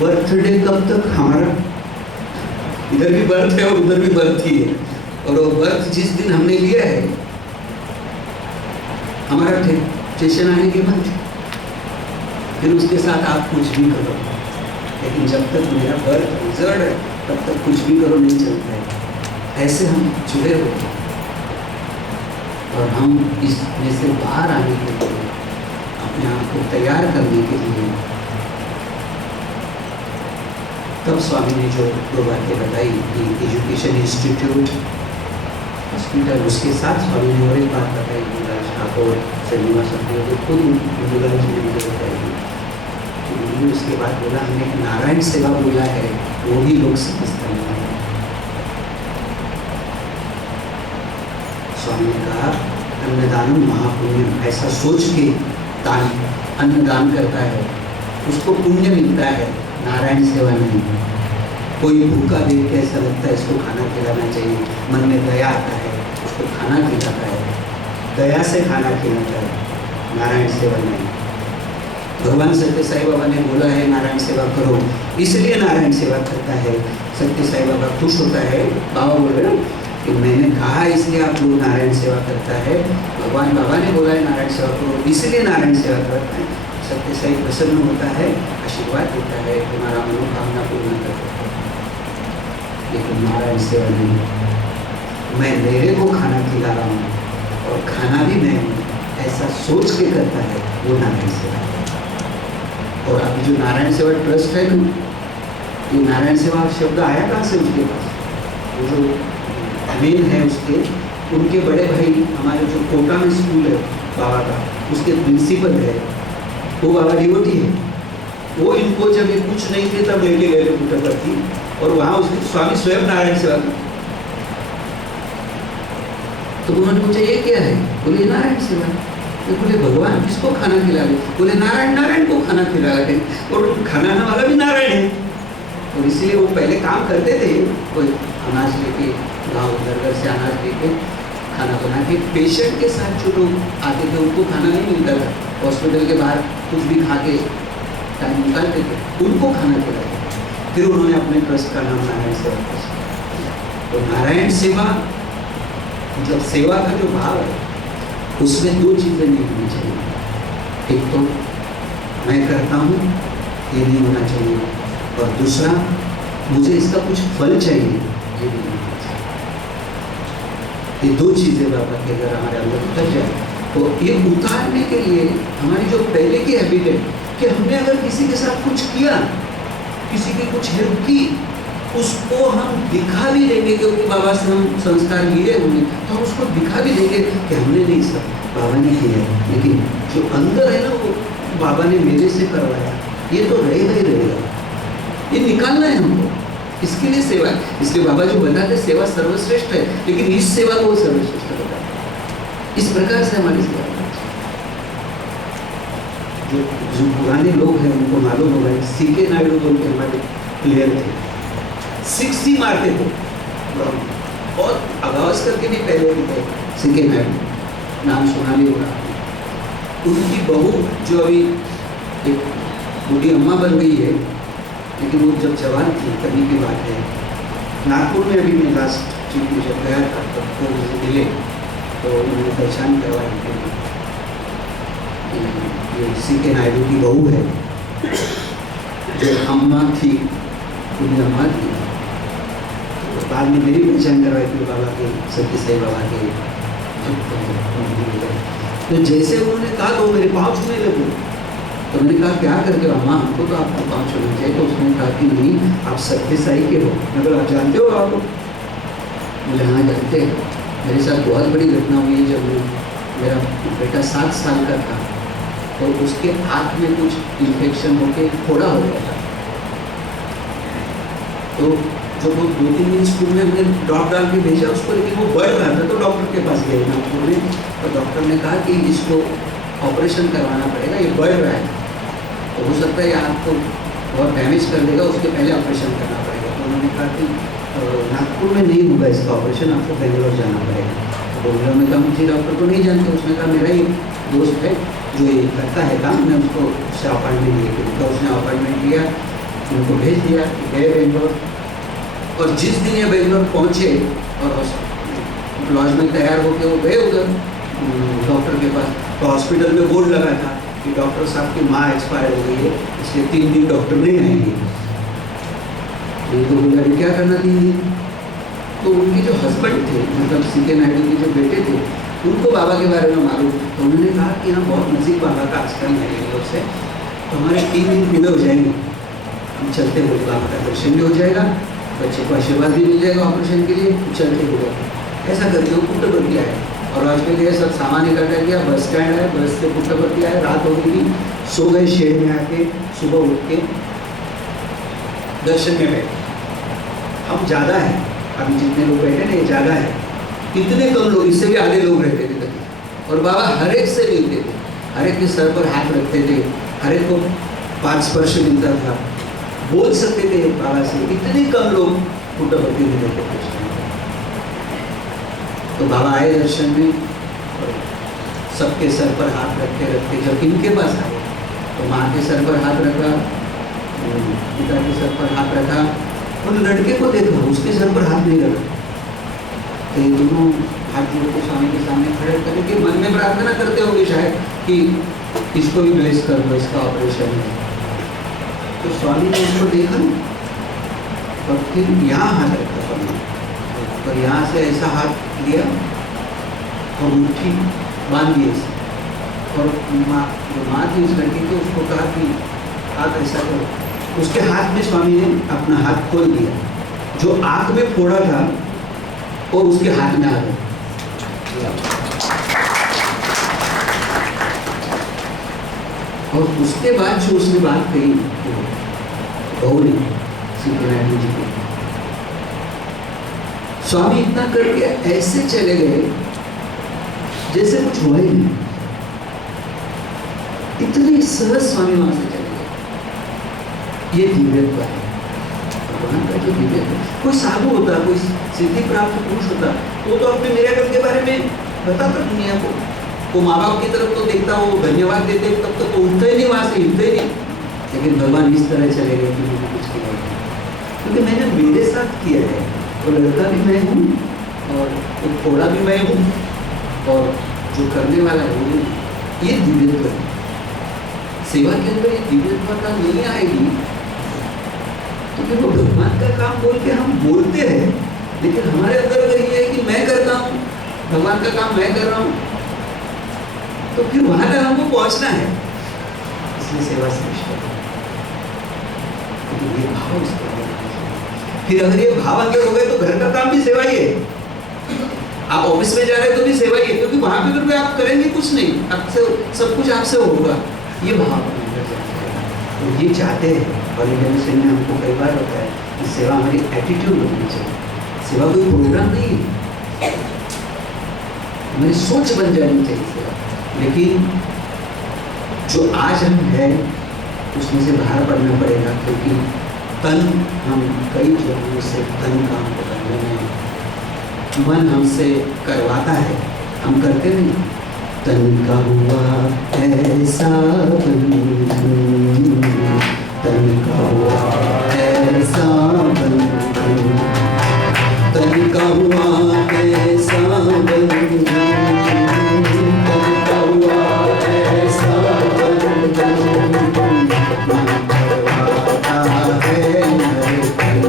बर्थडे कब तक हमारा, इधर भी बर्थ है और उधर भी बर्थ ही है, और वो बर्थ जिस दिन हमने लिया है हमारा स्टेशन आने के बाद, फिर उसके साथ आप कुछ भी करो, लेकिन जब तक मेरा बर्थ रिजर्व है तब तक कुछ भी करो नहीं चलता है। ऐसे हम जुड़े होते हैं, और हम इसमें से बाहर आने के लिए, अपने आप को तैयार करने के लिए, तब स्वामी ने जो दो बातें बताई कि एजुकेशन इंस्टीट्यूट हॉस्पिटल, उसके साथ स्वामी ने और एक बात बताई कि ठाकुर श्रीनिवास को खुद इंदिरा जी ने मुझे बताई। उसके बाद बोला हमने नारायण सेवा बोला है, वो भी लोग समझते हैं। स्वामी ने कहा अन्नदान महापुण्य, ऐसा सोच के दान अन्नदान करता है उसको पुण्य मिलता है, नारायण सेवा नहीं। कोई भूखा देख के ऐसा लगता है इसको खाना खिलाना चाहिए, मन में दया आता है, उसको खाना खिलाता है, दया से खाना खिलाता है, नारायण सेवा नहीं। भगवान सत्य साई बाबा ने बोला है नारायण सेवा करो, इसलिए नारायण सेवा करता है। सत्य साई बाबा खुश होता है, बाबा बोल रहे ना कि मैंने कहा इसलिए आप लोग नारायण सेवा करता है, भगवान बाबा ने बोला है नारायण सेवा करो इसलिए नारायण सेवा करता है। सत्य साई प्रसन्न होता है, आशीर्वाद देता है, तुम्हारा मनोकामना पूर्ण करता है। लेकिन नारायण सेवा नहीं, मैं मेरे को खाना खिला रहा हूँ और खाना भी मैं ऐसा सोच के करता है, वो नारायण सेवा है। और अभी जो नारायण सेवा ट्रस्ट है ना, ये नारायण सेवा शब्द आया कहाँ से उसके पास? वो जो मेन है उसके, उनके बड़े भाई हमारे जो कोटा में स्कूल है बाबा का, उसके प्रिंसिपल है, वो बाबा डिवोटी है। वो इनको जब ये कुछ नहीं थे तब लेके गए थे पुट्टपर्थी, और वहाँ उसके स्वामी स्वयं नारायण सेवा की। तो उन्होंने पूछा ये क्या है? बोले नारायण सेवा। तो बोले भगवान किसको खाना खिला रहे? बोले नारायण नारायण को खाना खिला रहे, और खाना वाला भी नारायण है। और इसलिए वो पहले काम करते थे, कोई अनाज लेके गाँव घर से अनाज लेके खाना बना के पेशेंट के साथ जो लोग आते थे उनको खाना नहीं मिलता था, हॉस्पिटल के बाहर कुछ भी खा के टाइम निकालते थे, उनको खाना खिलाते। फिर उन्होंने अपने ट्रस्ट का नाम नारायण सेवा किया। तो नारायण सेवा मतलब सेवा का जो भाव है उसमें दो चीज़ें नहीं होनी चाहिए। एक तो मैं करता हूँ ये नहीं होना चाहिए, और दूसरा मुझे इसका कुछ फल चाहिए, ये भी नहीं होना चाहिए। ये दो चीज़ें बाबा के अगर हमारे अंदर उतर जाए तो ये उतारने के लिए हमारी जो पहले की हैबिट है कि हमने अगर किसी के साथ कुछ किया, किसी की कुछ हेल्प की, उसको हम दिखा भी देंगे, क्योंकि बाबा से हम संस्कार लिए होंगे, तो हम उसको दिखा भी देंगे कि हमने नहीं, सब बाबा ने किया है, लेकिन जो अंदर है ना वो बाबा ने मेरे से करवाया, ये तो रहेगा ही रहेगा, ये निकालना है हमको। इसके लिए सेवा है। इसलिए बाबा जो बताते सेवा सर्वश्रेष्ठ है, लेकिन इस सेवा को वो सर्वश्रेष्ठ बताते हैं। इस प्रकार से हमारी सेवा करनी चाहिए। जो पुराने लोग हैं उनको मालूम होगा, सीके नायडू बोल के हमारे प्लेयर थे, 60 मारते थे, बहुत आगाज करके भी पहले भी थे। सीके नायडू नाम सुना भी होगा। उनकी बहू जो अभी एक बूढ़ी अम्मा बन गई है, लेकिन वो जब जवान थी तभी की बात है, नागपुर में अभी मैं लास्ट ट्रिप में जब गया था तब तो मुझे मिले, तो उन्होंने पहचान करवाई कि ये सीके नायडू की बहू है, जो अम्मा थी, उनकी अम्मा थी। तो बाद में मेरी पहचान करवाई थी बाबा के, सत्य साई बाबा के। तो जैसे उन्होंने कहा तो मेरे पाँव छूने लगे, तो मैंने कहा क्या करके अम्मा, हमको तो आपको पाँव छूना चाहिए। तो उसने कहा कि नहीं, आप सत्य साई के हो। मैं बोला आप जानते हो आप? मुझे हाँ जानते हैं। मेरे साथ बहुत बड़ी घटना हुई है, जब मेरा बेटा 7 साल का था तो उसके हाथ में कुछ इन्फेक्शन होके फोड़ा हो गया था। तो जब वो 2-3 दिन स्कूल में हमने ड्रॉप डाल के भेजा उसको, लेकिन वो बढ़ रहा था, तो डॉक्टर के पास गए नागपुर में, तो डॉक्टर ने कहा कि इसको ऑपरेशन करवाना पड़ेगा, ये बढ़ रहा है, तो हो सकता है आपको बहुत डैमेज कर देगा, उसके पहले ऑपरेशन करना पड़ेगा। तो उन्होंने कहा कि नागपुर में नहीं होगा इसका ऑपरेशन, आपको बेंगलोर जाना पड़ेगा। तो बेंगलोर में कहा मुझे डॉक्टर को नहीं जानते। उसने कहा मेरा ही दोस्त है जो ये करता है काम, मैं उसको उससे अपॉइंटमेंट लेके, तो उसने अपॉइंटमेंट लिया, उनको भेज दिया, गए बेंगलोर। और जिस दिन ये बेंगलोर पहुँचे और लॉज में तैयार होकर वो गए उधर डॉक्टर के पास, तो हॉस्पिटल में बोर्ड लगा था कि डॉक्टर साहब की माँ एक्सपायर हो गई है, इसलिए 3 दिन डॉक्टर नहीं आएंगे। तो बोला क्या करना 3 दिन? तो उनके जो हस्बैंड थे, मतलब सीके नायडू के जो बेटे थे, उनको बाबा के बारे में मालूम, तो उन्होंने कहा कि हाँ बहुत नजीक बाबा का आजकल है से, तो हमारे 3 दिन पूरे हो जाएंगे, हम चलते हुए बाबा का दर्शन भी हो जाएगा, बच्चे को आशीर्वाद भी मिल जाएगा ऑपरेशन के लिए, चलते हुए ऐसा करके वो पुट्टपर्थी आए। और आज के लिए सब सामान इकट्ठा किया, बस स्टैंड है, बस से पुट्टपर्थी आए, रात हो गई, सो गए शेड में आके, सुबह उठ के दर्शन में बैठे। हम ज़्यादा है, अभी जितने लोग बैठे ना ये ज़्यादा है, कितने कम लोग, इससे भी आधे लोग रहते थे तभी। और बाबा हर एक से मिलते थे, हर एक के सर पर हाथ रखते थे, हर एक को 5 स्पर्श मिलता था, बोल सकते थे बाबा से। इतने कम लोग पुट्टपर्थी में रहते थे। तो बाबा आए दर्शन में, और सबके सर पर हाथ रखते रखते जब इनके पास आए तो माँ के सर पर हाथ रखा, पिता के सर पर हाथ रखा, और लड़के को देखा उसके सर पर हाथ नहीं रखा। तो ये दोनों हाथ जोड़ के स्वामी के सामने खड़े करके मन में प्रार्थना करते होंगे शायद कि इसको भी ब्लेस कर दो, इसका ऑपरेशन है। तो स्वामी ने उसको देखा और फिर यहाँ हाथ रखा स्वामी, और यहाँ से ऐसा हाथ लिया और मुट्ठी बांध दी इसे, और जो माँ थी उस लड़की को उसको कहा कि हाथ ऐसा करो। उसके हाथ में स्वामी ने अपना हाथ खोल दिया, जो आँख में फोड़ा था वो उसके हाथ में आ गया। और उसके बाद जो उसने बात कही बहू ने सीके नायडू जी को, स्वामी इतना करके ऐसे चले गए जैसे कुछ हुआ ही नहीं, इतने सहज स्वामी वहां से चले गए। ये दिव्यत्व है भगवान का, जो दिव्यत्व। कोई साधु होता, कोई सिद्धि प्राप्त पुरुष होता, वो तो अपने मिरेकल के बारे में बताता दुनिया को, वो माँ बाप की तरफ तो देखता, वो धन्यवाद देते, तब तक तो उठते ही नहीं वहां से, हिलते ही नहीं। लेकिन भगवान इस तरह चले गए कि मुझे कुछ किया, क्योंकि मैंने मेरे साथ किया है। वो लड़का भी मैं हूँ और वो फोड़ा भी मैं हूँ और जो करने वाला है वो, ये दिव्यत्व है। सेवा के अंदर ये दिव्यत्वता नहीं आएगी तो फिर वो भगवान का काम बोल के हम बोलते हैं, लेकिन हमारे अंदर अगर ये है कि मैं करता हूँ, भगवान का काम मैं कर रहा हूँ, तो फिर वहां तक हमको पहुंचना है। इसलिए सेवा श्रेष्ठ है। ये भाव उसके अंदर, फिर अगर ये भाव अंदर हो गए तो घर का काम भी सेवा ही है। आप ऑफिस में जा रहे हैं तो भी सेवा ही है, क्योंकि वहां पे तो आप करेंगे कुछ नहीं, आपसे सब कुछ आपसे होगा। ये भाव अंदर जाता है। तो ये चाहते हैं, और ये जनरेशन में हमको कई बार होता है कि सेवा हमारी एटीट्यूड होनी चाहिए। सेवा कोई प्रोग्राम नहीं है, हमारी सोच बन जानी चाहिए सेवा। लेकिन जो आज हम हैं उसमें से बाहर पड़ना पड़ेगा, क्योंकि तन हम कई जगहों से तन काम को करने में, मन हमसे करवाता है, हम करते नहीं। तन का हुआ ऐसा बंधन, तन का हुआ ऐसा बंधन, तन का हुआ ऐसा बंधन, तन का हुआ ऐसा बंधन, मन करवाता है मेरे तन।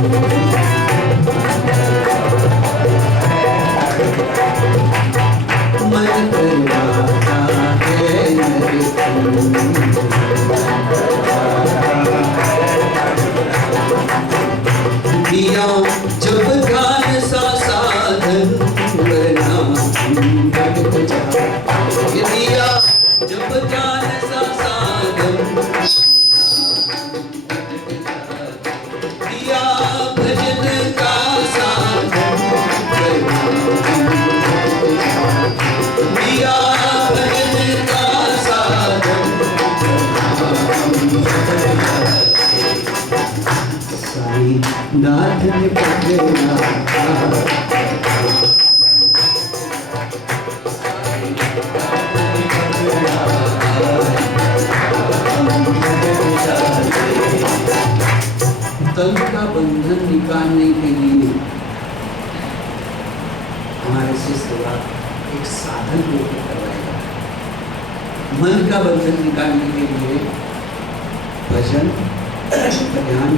मन करवाता है मेरे तन। दिया जब ज्ञान सा साधन करना भटक जा, दिया जब ज्ञान सा साधन, दिया भजन का साधन करना, दिया भजन का साधन साईं नाथ ने पकड़ा, तन का बंधन निकालने के लिए हमारे से सेवा एक साधन होकर करवाएगा। मन का बंधन निकालने के लिए भजन, ध्यान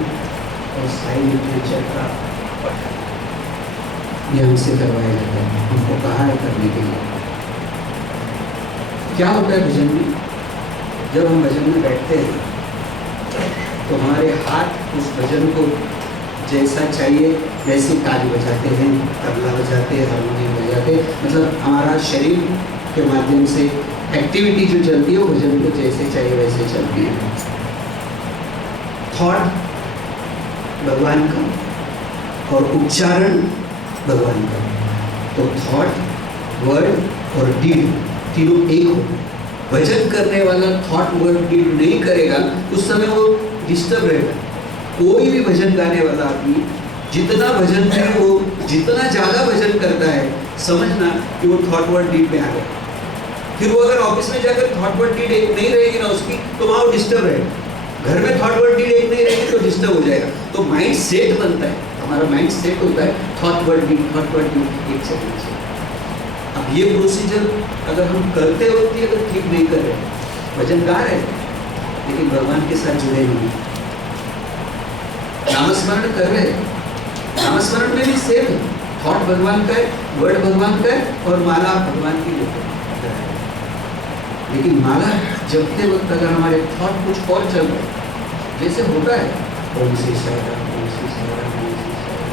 और साई लिटरेचर का पठन ये हमसे करवाया जाता है। हमको कहा है करने के लिए। क्या होता है भजन में? जब हम भजन में बैठते हैं तो हमारे हाथ उस भजन को जैसा चाहिए वैसे ताली बजाते हैं, तबला बजाते हैं, हारमोनियम बजाते हैं, मतलब हमारा शरीर के माध्यम से एक्टिविटी जो चलती है वो भजन को जैसे चाहिए वैसे चलती है। थॉट भगवान का और उच्चारण भगवान का। तो थॉट, वर्ड और डीड तीनों एक हो। भजन करने वाला थॉट, वर्ड, डीड नहीं करेगा उस समय वो डिस्टर्ब रहेगा। कोई भी भजन गाने वाला आदमी जितना भजन है वो जितना ज़्यादा भजन करता है, समझना कि वो थॉट, वर्ड, डीड में आ गया। फिर वो अगर ऑफिस में जाकर थॉट, वर्ड, डीड एक नहीं रहेगी ना उसकी, तो वहाँ वो डिस्टर्ब रहेगा। घर में थॉट, वर्ड, डीड एक नहीं रहेगी तो डिस्टर्ब हो जाएगा। तो माइंड सेट बनता है, हमारा माइंड सेट होता है, थॉट, वर्ड, डीड एक सेकंड से। अब ये प्रोसीजर अगर हम करते होते अगर ठीक नहीं कर रहे, भजन गा रहे लेकिन भगवान के साथ जुड़े नहीं, नामस्मरण कर रहे, नामस्मरण में भी सेम है, थॉट भगवान का है, वर्ड भगवान का है और माला भगवान की है। लेकिन माला जपते वक्त अगर हमारे थॉट कुछ और चल रहे, जैसे होता है ओम श्री साई राम, ओम श्री साई राम, ओम श्री साई राम,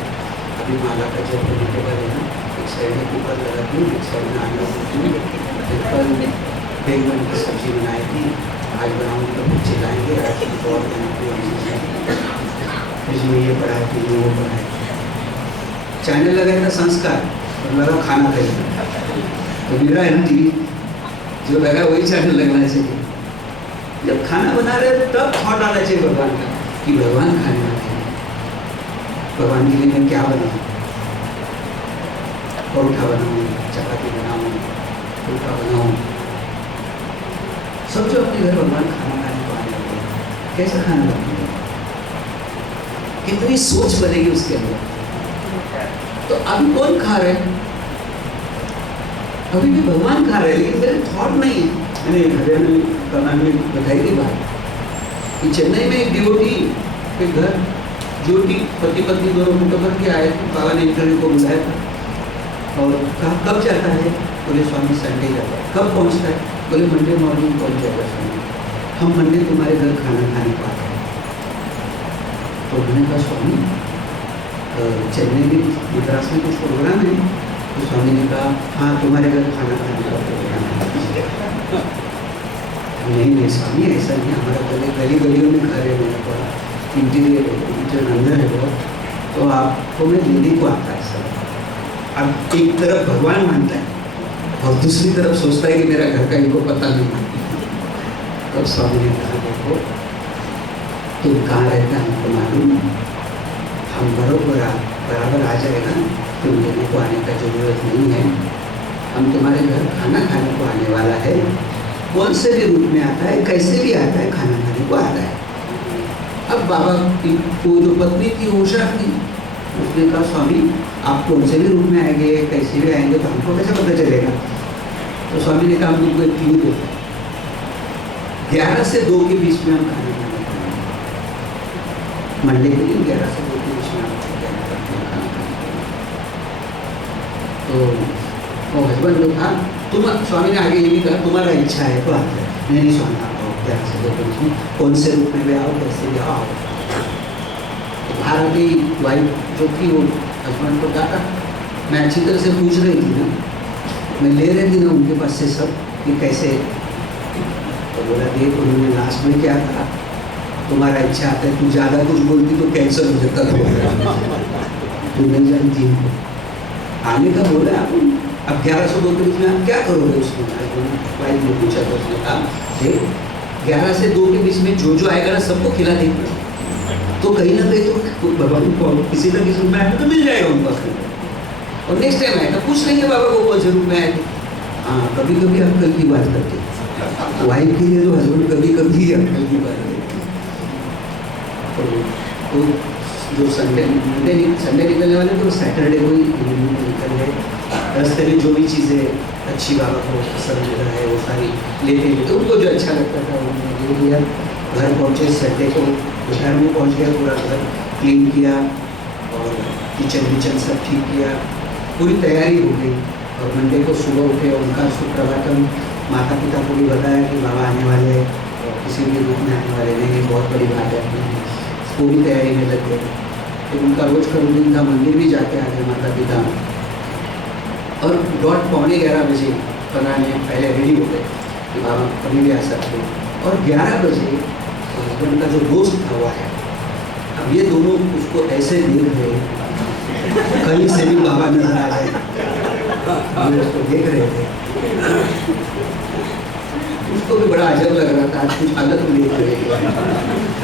अभी माला का जप करने के बाद है ना, एक साइड में कुकर लगाती हूँ, एक साइड में आलू रखती हूँ। कल बैंगन की सब्जी बनाई थी, आज बनाऊंगी तो बच्चे लाएंगे, आज और फिर ये पढ़ाई थी, वो पढ़ाई। चैनल लगाया था संस्कार, और लगा खाना खाएगा, तो मेरा है ना टीवी जो लगा वही चैनल लगना चाहिए। जब खाना बना रहे तब थॉट आना चाहिए भगवान का कि भगवान खाने वाले हैं, भगवान के लिए मैं क्या बनाऊँ, परोठा बनाऊँ, चपाती बनाऊँ, फुल्का बनाऊँ। सब जो अपने घर भगवान खाना खाने को आने लगे, कैसा खाना बनाएंगे, कितनी सोच बनेगी उसके अंदर। तो अभी कौन खा रहे हैं? अभी भी भगवान खा रहे हैं, लेकिन मेरे थॉट नहीं है। मैंने हरियाणा में कर्नाटक में बताई थी बात, कि चेन्नई में एक डिवोटी के घर ज्योति पति पत्नी दोनों फोटो भर के आए थे, बाबा ने इंटरव्यू को बुलाया था और कहा कब जाता है? बोले स्वामी संडे जाता है। कब पहुंचता है? बोले मंडे मॉर्निंग पहुंच जाएगा स्वामी, हम मंडे तुम्हारे घर खाना खाने को आते हैं। तो उन्होंने कहा स्वामी चेन्नई में मद्रास में कुछ प्रोग्राम है? तो स्वामी ने कहा हाँ तुम्हारे घर खाना खाने का प्रोग्राम है। नहीं स्वामी ऐसा नहीं, हमारा गली गलियों में घर है, मेरा थोड़ा इंटीरियर अंदर है बहुत, तो आपको मैं लेने को आता है सर। अब एक तरफ भगवान मानता है और दूसरी तरफ सोचता है कि मेरा घर का इनको पता नहीं। तब स्वामी ने कहा देखो तुम कहाँ रहते हैं हमको मालूम, हम बराबर आ जाएगा, तुम लेने को आने का जरूरत नहीं है, हम तुम्हारे घर खाना खाने को आने वाला है। कौन से भी रूप में आता है, कैसे भी आता है, खाना खाने को आता है। अब बाबा की वो जो पत्नी थी उषा थी, उसने कहा स्वामी आप कौन से भी रूप में आएंगे, कैसे भी आएंगे, तो हमको कैसे पता चलेगा? तो स्वामी ने कहा हम तुमको एक क्लू देते हैं, 11 से 2 के बीच में हम खाना खाने को आएंगे। मंडे के दिन 11 से 2 के बीच में हम खाना खाने को। तो वो हस्बैंड जो था, तुम स्वामी ने आगे ये भी कहा तुम्हारा इच्छा है तो आता है। नहीं स्वामी आप आओ 11 से 2 के बीच में, कौन से रूप में भी आओ, कैसे भी आओ। तो बाहर आके वाइफ जो थी वो हस्बैंड को कहा, मैं अच्छी तरह से पूछ रही थी ना, मैं ले रही थी ना उनके पास से सब कि कैसे। तो बोला देख उन्होंने लास्ट में क्या कहा, तुम्हारा इच्छा आता है, तू ज़्यादा कुछ बोलती तो कैंसर हो जाता था। तू नहीं जानती आने का बोला आप। अब 11 से 2 के बीच में आप क्या करोगे? उसमें वाइफ ने पूछा तो उसने कहा देख 11 से 2 के बीच में जो आएगा ना सबको खिला देगा, तो कहीं ना कहीं तो भगवान को किसी न किसी रूप में आएगा तो मिल जाएगा उनको। और नेक्स्ट टाइम आएगा पूछ लेंगे बाबा को कौन से रूप में आए थे। हाँ कभी कभी अक्कल की बात करते, वाइफ के लिए जो हस्बैंड कभी कभी अक्कल की बात करते। तो जो संडे निकलने वाले तो सैटरडे को ही निकल गए। रास्ते में जो भी चीज़ें अच्छी बाबा को पसंद है वो सारी लेते हैं, तो उनको जो अच्छा लगता था उन्होंने ले लिया। घर पहुँचे संडे को, घर में पहुँच गया, पूरा घर क्लीन किया और किचन सब ठीक किया, पूरी तैयारी हो गई। और मंडे को सुबह उठे और उनका सुप्रभातम माता पिता को भी बताया कि बाबा आने वाले और किसी भी रूप में आने वाले नहीं, बहुत बड़ी बात है। पूरी तैयारी में लग गए। तो उनका रोज का रूटीन था, मंदिर भी जाके आ गए माता पिता। और 11:15 बजे 15 मिनट पहले रेडी हो गए कि बाबा कभी भी आ सकते। और 11 बजे हस्बैंड का जो दोस्त था वो आया। अब ये दोनों उसको ऐसे देख रहे कहीं से भी बाबा नजर आ जाए, उसको देख रहे थे। उसको भी बड़ा अजब लग रहा था, आज कुछ अलग देख रहे थे।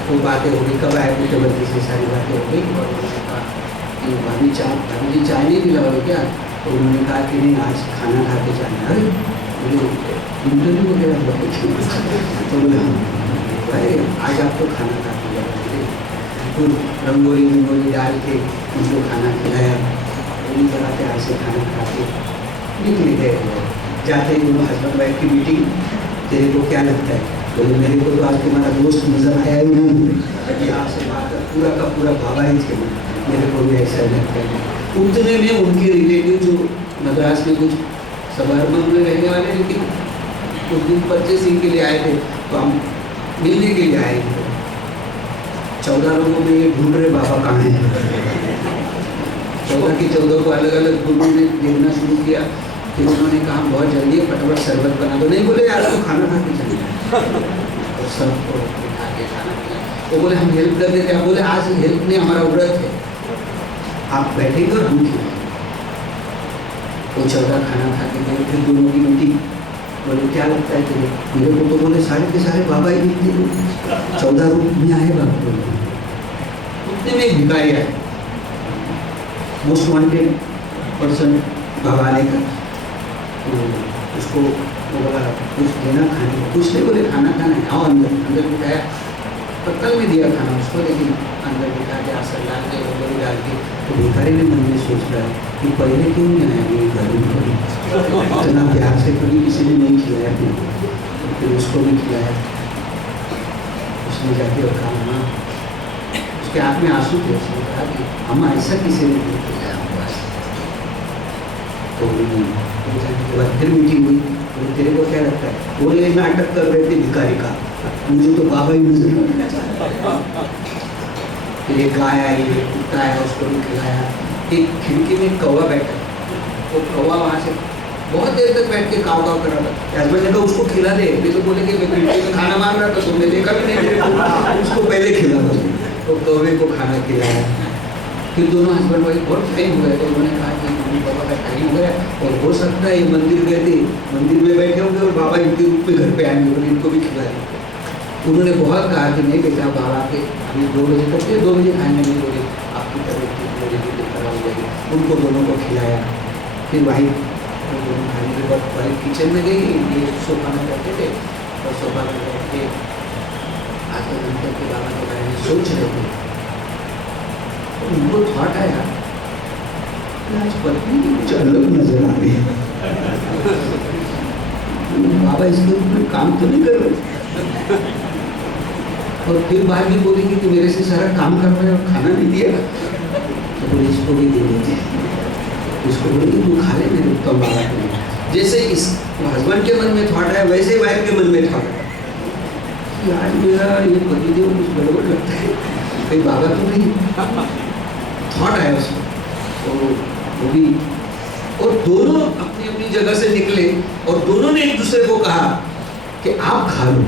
वो बातें हो गई, कब आए कुछ बदली से सारी बातें हो गई। और उन्होंने कहा कि भाभी जी चाय नहीं पिलाओगे क्या? तो उन्होंने कहा कि नहीं आज खाना खा के जाना। अरे इंटरव्यू वगैरह बहुत अच्छी। तो बोले अरे आज आपको खाना खा के जाना। तो रंगोली डाल के उनको खाना खिलाया, उन्हीं तरह से आज से खाना खा के निकले गए। जाते ही उन्होंने हस्बैंड वाइफ की मीटिंग, तेरे को क्या लगता है? बोले मेरे को तो आज तुम्हारा दोस्त नजर आया ही नहीं, यहाँ से बात पूरा का पूरा बाबा ही थे, मेरे को भी ऐसा लगता है। उतने में उनके रिलेटिव जो मद्रास में कुछ सबारबन में रहने वाले, लेकिन कुछ दिन परचेसिंग के लिए आए थे, तो हम मिलने के लिए आए थे। 14 लोगों में ये ढूंढ रहे बाबा कहाँ हैं। 14 के 14 को अलग अलग ग्रुपों में देखना शुरू किया। फिर उन्होंने कहा बहुत जल्दी फटाफट शरबत बना दो। नहीं बोले यार तो खाना खा के चलिए। और सबको खा के खाना खिला। वो बोले हम हेल्प कर देते हैं। बोले आज हेल्प नहीं, हमारा व्रत है, आप बैठेंगे और हम खिलाएंगे। वो 14 खाना खा के गए। फिर दोनों की मीटिंग, बोले क्या लगता है तुझे? मेरे को तो बोले सारे के सारे बाबा ही मिलते, 14 रूप में आए बाबा। बोले उतने में एक भिखारी आए, मोस्ट वांटेड पर्सन बाबा आने का। तो उसको वो बोला कुछ देना खाने को। कुछ नहीं, बोले खाना खाना है, आओ अंदर बिठाया। पत्तल में दिया खाना उसको, लेकिन अंदर बिठा के आसन डाल के रंगोली डाल के। तो भिखारी ने मन में सोच रहा है कि पहले क्यों नहीं आया मेरे घर में, इतना प्यार से कभी किसी ने नहीं खिलाया। फिर उसको भी खिलाया। उसने जाके रखा अम्मा, उसके आँख में आंसू थे। उसने कहा कि अम्मा ऐसा किसी ने नहीं किया हमारे पास। तो जाने के बाद फिर मीटिंग हुई, तो तेरे को क्या लगता है? बोले नाटक कर रहे थे भिखारी का, मुझे तो बाबा ही नजर। फिर एक गाय आई, एक कुत्ता आया, उसको भी खिलाया। एक खिड़की में कौवा बैठा, वो कौवा वहाँ से बहुत देर तक बैठ के काव काव कर रहा था। हस्बैंड ने कहा उसको खिला दे, ये तो बोले कि मैं खिड़की में खाना मांग रहा था, तुमने देखा भी नहीं मेरे को, उसको पहले खिला दो। तो कौवे को खाना खिलाया। फिर दोनों हस्बैंड वाइफ बहुत टाइम हो गया, तो उन्होंने कहा कि मम्मी पापा का टाइम हो गया और हो सकता है ये मंदिर गए थे, मंदिर में बैठे होंगे और बाबा इनके रूप में घर पे आएंगे और इनको भी खिला देंगे। उन्होंने बहुत कहा कि नहीं बेटा, बाबा के अभी 2 बजे तक 2 बजे खाएंगे, नहीं बोले आपकी तबीयत ठीक हो जाएगी, खराब हो जाएगी। उनको दोनों को खिलाया। फिर वाइफ दोनों खाने के बाद वाइफ किचन में गई, ये सोफा में बैठे थे और सोफा में बैठ के आधे घंटे के बाबा के बारे में सोच रहे थे। तो उनको थॉट आया कि आज पत्नी की कुछ अलग नजर आ रही है, बाबा इसके रूप में काम तो नहीं कर रहे। और फिर बाद में बोलेंगे कि मेरे से सारा काम कर रहे और खाना नहीं दिया, तो बोले इसको भी दे देंगे, इसको बोलेंगे तू खा ले मेरे उत्तम बाबा के लिए। जैसे इस हस्बैंड के मन में थॉट है, वैसे ही वाइफ के मन में थॉट है कि आज मेरा ये पतिदेव कुछ गड़बड़ लगता है, कहीं बाबा तो नहीं। थॉट आया उसको, तो वो भी, और दोनों अपनी अपनी जगह से निकले और दोनों ने एक दूसरे को कहा कि आप खा लो,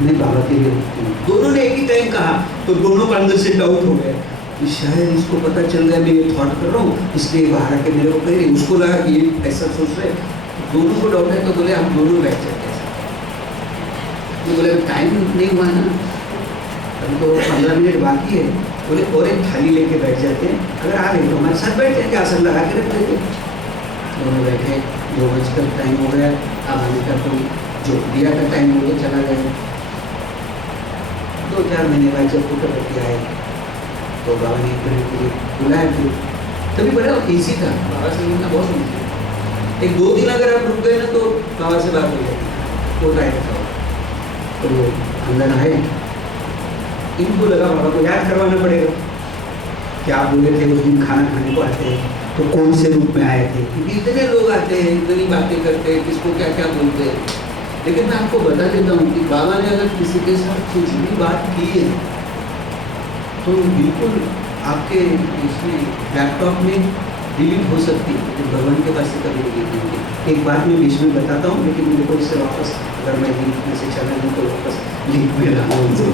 मैं बाबा के लिए रुकती हूँ। दोनों ने एक ही टाइम कहा, तो दोनों का अंदर से डाउट हो गया कि शायद इसको पता चल गया मैं ये थॉट कर रहा हूँ, इसलिए बाहर आके मेरे को कह रही। उसको लगा कि ये ऐसा सोच रहे, दोनों को डाउट है। तो बोले हम दोनों बैठ जाते हैं। तो बोले टाइम नहीं हुआ ना, अभी तो 15 मिनट बाकी है। बोले और एक थाली लेके बैठ जाते हैं, अगर आ गए तो हमारे साथ बैठ जाएंगे, आसन लगा के रख देते। दोनों बैठे, 2 बजकर टाइम हो गया, अब आने का कोई जो दिया का टाइम हो गया, चला गया। 2-4 महीने बाद जब पुटपति आए तो बाबा ने इंटरव्यू के लिए बुलाया। फिर तभी बड़ा ईजी था, बाबा से मिलना बहुत ईजी था। 1-2 दिन अगर आप रुक गए ना तो बाबा से बात हो जाती, वो टाइम था। तो वो अंदर आए, इनको लगा बाबा को याद करवाना पड़ेगा कि आप बोले थे उस दिन खाना खाने को आते हैं, तो कौन से रूप में आए थे, क्योंकि इतने लोग आते हैं, इतनी बातें करते हैं, किसको क्या क्या बोलते हैं। लेकिन मैं आपको बता देता हूँ कि बाबा ने अगर किसी के साथ कुछ भी बात की है तो बिल्कुल आपके इसमें लैपटॉप में डिलीट हो सकती है, लेकिन भगवान के पास से कभी डिलीट नहीं होगी। एक बात मैं बीच में बताता हूँ, लेकिन मेरे को इससे वापस, अगर मैं लिंक में से चला नहीं तो वापस लिंक में लाना हूँ।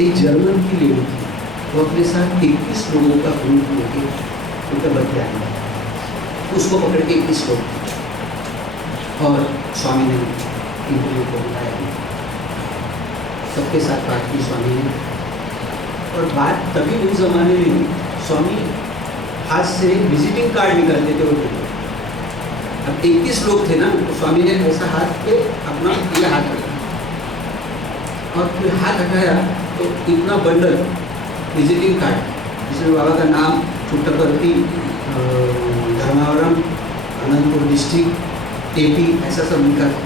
एक जर्मन की लेडी थी, वो अपने साथ 21 लोगों का ग्रुप लेके पुटपति आए, उसको पकड़ के 21 लोग, और स्वामी ने इंटरव्यू को बुलाया, सबके साथ बात की स्वामी ने। और बात तभी उस जमाने में स्वामी हाथ से विजिटिंग कार्ड निकालते थे वो। अब 21 लोग थे ना, तो स्वामी ने ऐसा हाथ पे अपना ये हाथ रखा और फिर हाथ हटाया तो इतना बंडल विजिटिंग कार्ड, जिसमें बाबा का नाम, पुट्टपर्ती, धर्मावरम, अनंतपुर डिस्ट्रिक्ट, AP, ऐसा सब लिखा था।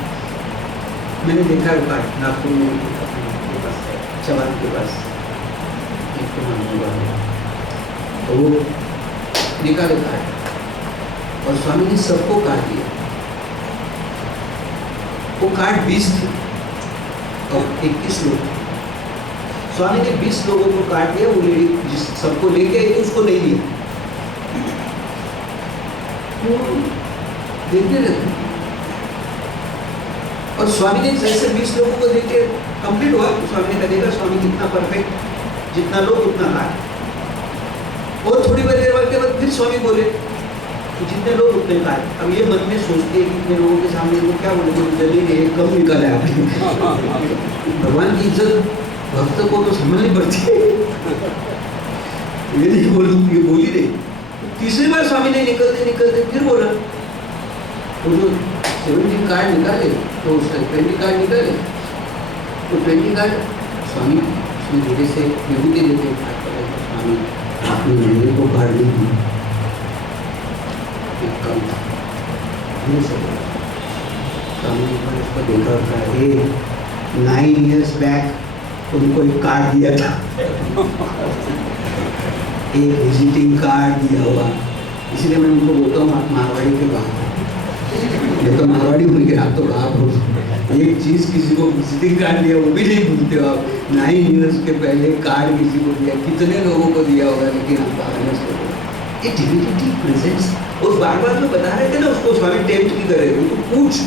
मैंने देखा है कार्ड नागपुर में के पास है, चवान के पास, एक तो वो निकाले कार्ड और स्वामी ने सबको काट दिया। वो कार्ड 20 थे और 21 लोग थे। स्वामी ने 20 लोगों को काट दिया, वो लेडी जिस सबको लेके आई थी उसको नहीं लिया। वो देखने लगे और स्वामी ने जैसे 20 लोगों को देख के कंप्लीट हुआ, तो स्वामी ने कहा देखा स्वामी कितना परफेक्ट, जितना लोग उतना काट। और थोड़ी देर के बाद फिर स्वामी बोले कि जितने लोग उतने काट। अब ये मन में सोचते हैं कि इतने लोगों के सामने वो क्या बोले, जल्दी कम निकाला है आपने। भगवान की इज्जत भक्त को तो समझनी पड़ती है, ये नहीं बोली नहीं। तीसरी बार स्वामी ने निकलते फिर बोला, वो जो 17 कार्ड निकाले तो उसका 20 कार्ड निकाले, तो 20 कार्ड स्वामी उसमें धीरे से विभूति देते स्वामी आपने मेरे को कार्ड नहीं दी, स्वामी ने उसको देखा, 9 years back उनको एक कार्ड दिया था, एक विजिटिंग कार्ड दिया हुआ। इसलिए मैं उनको बोलता हूँ आप मारवाड़ी के बाहर, ये तो मारवाड़ी भूल गए, आप तो बाहर हो। एक चीज किसी को विजिटिंग कार्ड दिया वो भी नहीं भूलते हो आप। 9 इयर्स के पहले कार्ड किसी को दिया, कितने लोगों को दिया होगा, लेकिन आप बाहर से ये डिविनिटी प्रेजेंस। और बार बार जो बता रहे थे ना उसको स्वामी टेम्प्ट की करे, उनको पूछ,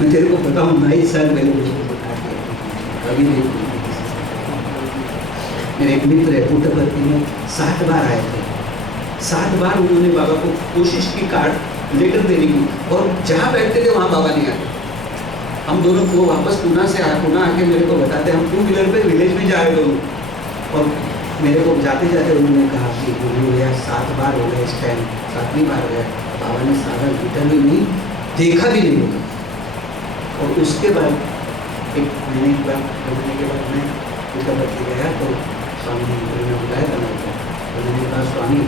मैं तेरे को बताऊँ 22 साल पहले मुझे बता दिया, अभी नहीं। मेरे एक मित्र है पुट्टपर्ती में 7 बार आए थे, 7 बार उन्होंने बाबा को कोशिश की कार्ड लेटर देने की, और जहाँ बैठते थे वहाँ बाबा नहीं आते। हम दोनों को वापस पुणे आके मेरे को बताते, हम 2 व्हीलर पे विलेज में जा रहे दोनों, और मेरे को जाते जाते उन्होंने कहा कि भैया 7 बार हो गया, इस टाइम 7वीं बार हो गया, बाबा ने सारा रिटर्न भी नहीं देखा भी नहीं होगा। और उसके बाद 1 महीने के बाद मैं पुट्टपर्ती गया तो स्वामी ने बुलाया था मेरे को, उन्होंने कहा स्वामी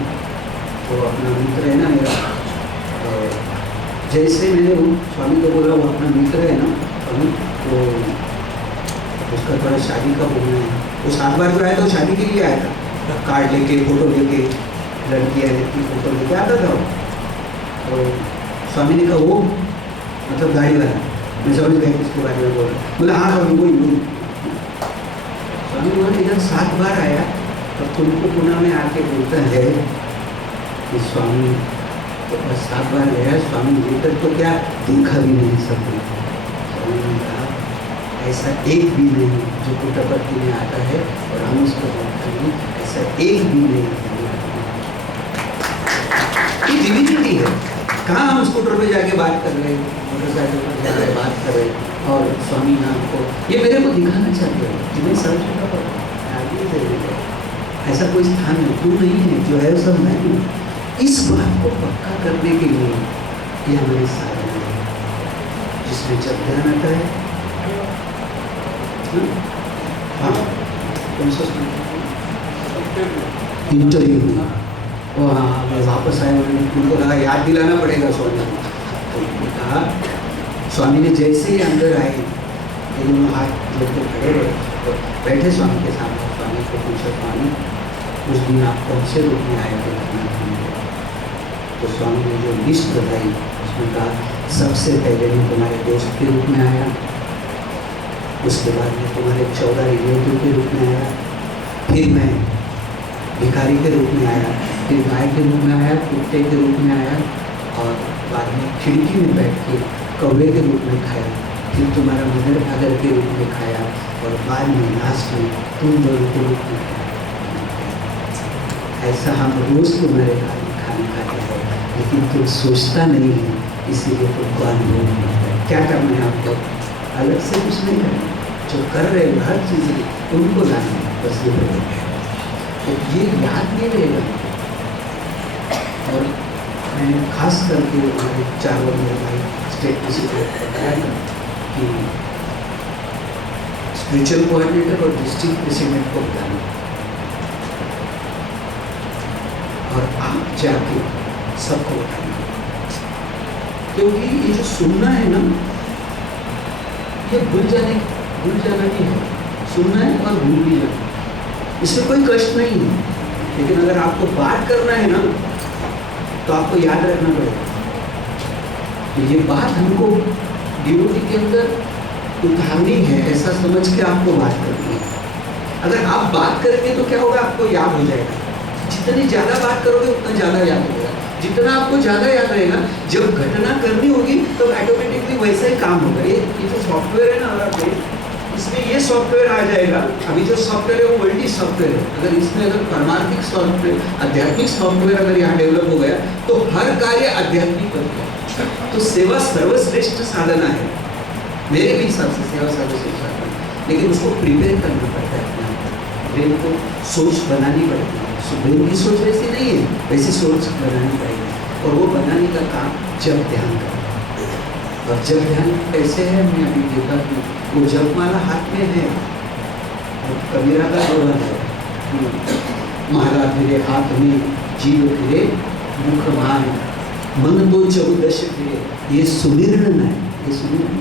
वो अपना मित्र है ना मेरा, जैसे मैंने वो स्वामी को बोला वो अपना मित्र है ना स्वामी, तो उसका थोड़ा शादी का बोलना है। वो 7 बार जो आया था वो शादी के लिए आया था, कार्ड लेके, फोटो लेके, लड़की आने की फोटो लेके आता था वो। तो स्वामी ने कहा वो मतलब गाड़ी वाला, मैं समझ गया किसके बारे में बोल रहा, बोला हाँ स्वामी वही। स्वामी बोला इधर 7 बार आया, तब तुमको पुणे में आके बोलता है कि स्वामी तो बस 7 बार गया, स्वामी लेकर तो क्या देखा भी नहीं सब। स्वामी ने कहा ऐसा एक भी नहीं जो पुट्टपर्ती में आता है और हम उसको जानते नहीं, ऐसा एक भी नहीं। ये डिविनिटी है। कहाँ हम स्कूटर पे जाके बात कर रहे हैं, मोटरसाइकिल पर जाके बात कर रहे हैं, और स्वामी नाम को ये मेरे को दिखाना चाहते हो, जिन्हें सब जगह पर आगे दे, ऐसा कोई स्थान तू नहीं है, जो है सब मैं हूँ। इस बात को पक्का करने के लिए ये हमारी साधना है, जिसमें जब ध्यान आता है। हाँ कौन सा इंटरव्यू, वो हाँ मैं वापस आया, उनको लगा याद दिलाना पड़ेगा स्वामी को। तो कहा स्वामी ने जैसे ही अंदर आए, ये दोनों हाथ जोड़ के खड़े रहे, तो बैठे स्वामी के सामने। स्वामी को पूछा स्वामी उस दिन आप कौन से रूप में आए थे? तो स्वामी ने जो लिस्ट बताई उसमें कहा सबसे पहले मैं तुम्हारे दोस्त के रूप में आया, उसके बाद मैं तुम्हारे 14 रिलेटिव के रूप में आया, फिर मैं भिखारी के रूप में आया, फिर गाय के रूप में आया, कुत्ते के रूप में आया, और बाद में खिड़की में बैठ के कौवे के रूप में खाया, फिर तुम्हारा मदर फादर के रूप में खाया, और बाद में लास्ट में तुम दोनों के रूप में खाया। ऐसा हम रोज तुम्हारे खाना खाते हैं, लेकिन तुम सोचता नहीं है, इसीलिए तुमको अनुभव नहीं होता है। क्या करना है आपको? अलग से कुछ नहीं करना, जो कर रहे हो हर चीज़ उनको लाना है, बस ये बोलेंगे। तो ये याद नहीं रहेगा। और मैंने खास करके हमारे 4 मेरे भाई स्टेट प्रेसिडेंट बताया था कि स्पिरिचुअल कोऑर्डिनेटर और डिस्ट्रिक्ट प्रेसिडेंट को बताना, और आप जाके सबको बताना, क्योंकि ये जो सुनना है ना, ये भूल जाना नहीं है। सुनना है और भूल भी जाना, इसमें कोई कष्ट नहीं है। लेकिन अगर आपको बात करना है ना, तो आपको याद रखना पड़ेगा कि ये बात हमको डिवोटी के अंदर उतारनी है, ऐसा समझ के आपको बात करनी है। अगर आप बात करेंगे तो क्या होगा, आपको याद हो जाएगा। जितनी ज़्यादा बात करोगे उतना ज़्यादा याद होगा। जितना आपको ज़्यादा याद रहेगा, जब घटना करनी होगी तो ऑटोमेटिकली वैसा ही काम होगा। ये जो सॉफ्टवेयर है ना हमारा, इसमें ये सॉफ्टवेयर आ जाएगा। अभी जो सॉफ्टवेयर है वो वर्ल्डी सॉफ्टवेयर है। अगर इसमें अगर परमार्थिक सॉफ्टवेयर, आध्यात्मिक सॉफ्टवेयर अगर यहाँ डेवलप हो गया तो हर कार्य आध्यात्मिक बन गया। तो सेवा सर्वश्रेष्ठ साधना है मेरे भी हिसाब से, सेवा सर्वश्रेष्ठ साधना। लेकिन उसको प्रिपेयर करना पड़ता है, अपना ब्रेन को सोच बनानी पड़ती है। ब्रेन की सोच वैसी नहीं है, वैसी सोच बनानी पड़ेगी। और वो बनाने का काम जब ध्यान करना। और जब ध्यान कैसे है, मैं अभी देखा कि वो जपमाला हाथ में है, और कबीरा का दोहा है, माला फिरे हाथ में, जीव फिरे मुख मान, मन तो 14 फिरे। ये सुमिरन है, ये सुमिरन।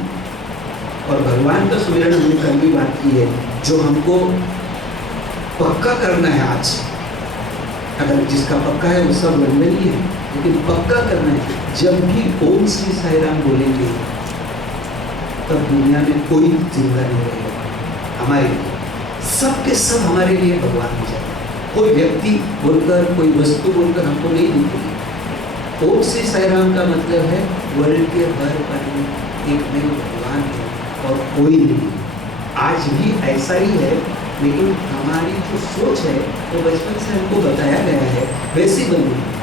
और भगवान का सुमिरन हमने कल भी बात की है, जो हमको पक्का करना है आज। अगर जिसका पक्का है वो सब लंदनी है, लेकिन पक्का करना है। जब भी ओम श्री साई राम बोलेंगे तब दुनिया में कोई जिंदा नहीं रहेगा हमारे लिए, सब के सब हमारे लिए भगवान हो जाएगा। कोई व्यक्ति बोलकर, कोई वस्तु बोलकर हमको नहीं दिखेगी। ओम श्री साई राम का मतलब है वर्ल्ड के हर पर एक में भगवान है और कोई नहीं। आज भी ऐसा ही है, लेकिन हमारी जो सोच है वो बचपन से हमको बताया गया है वैसी बनी है।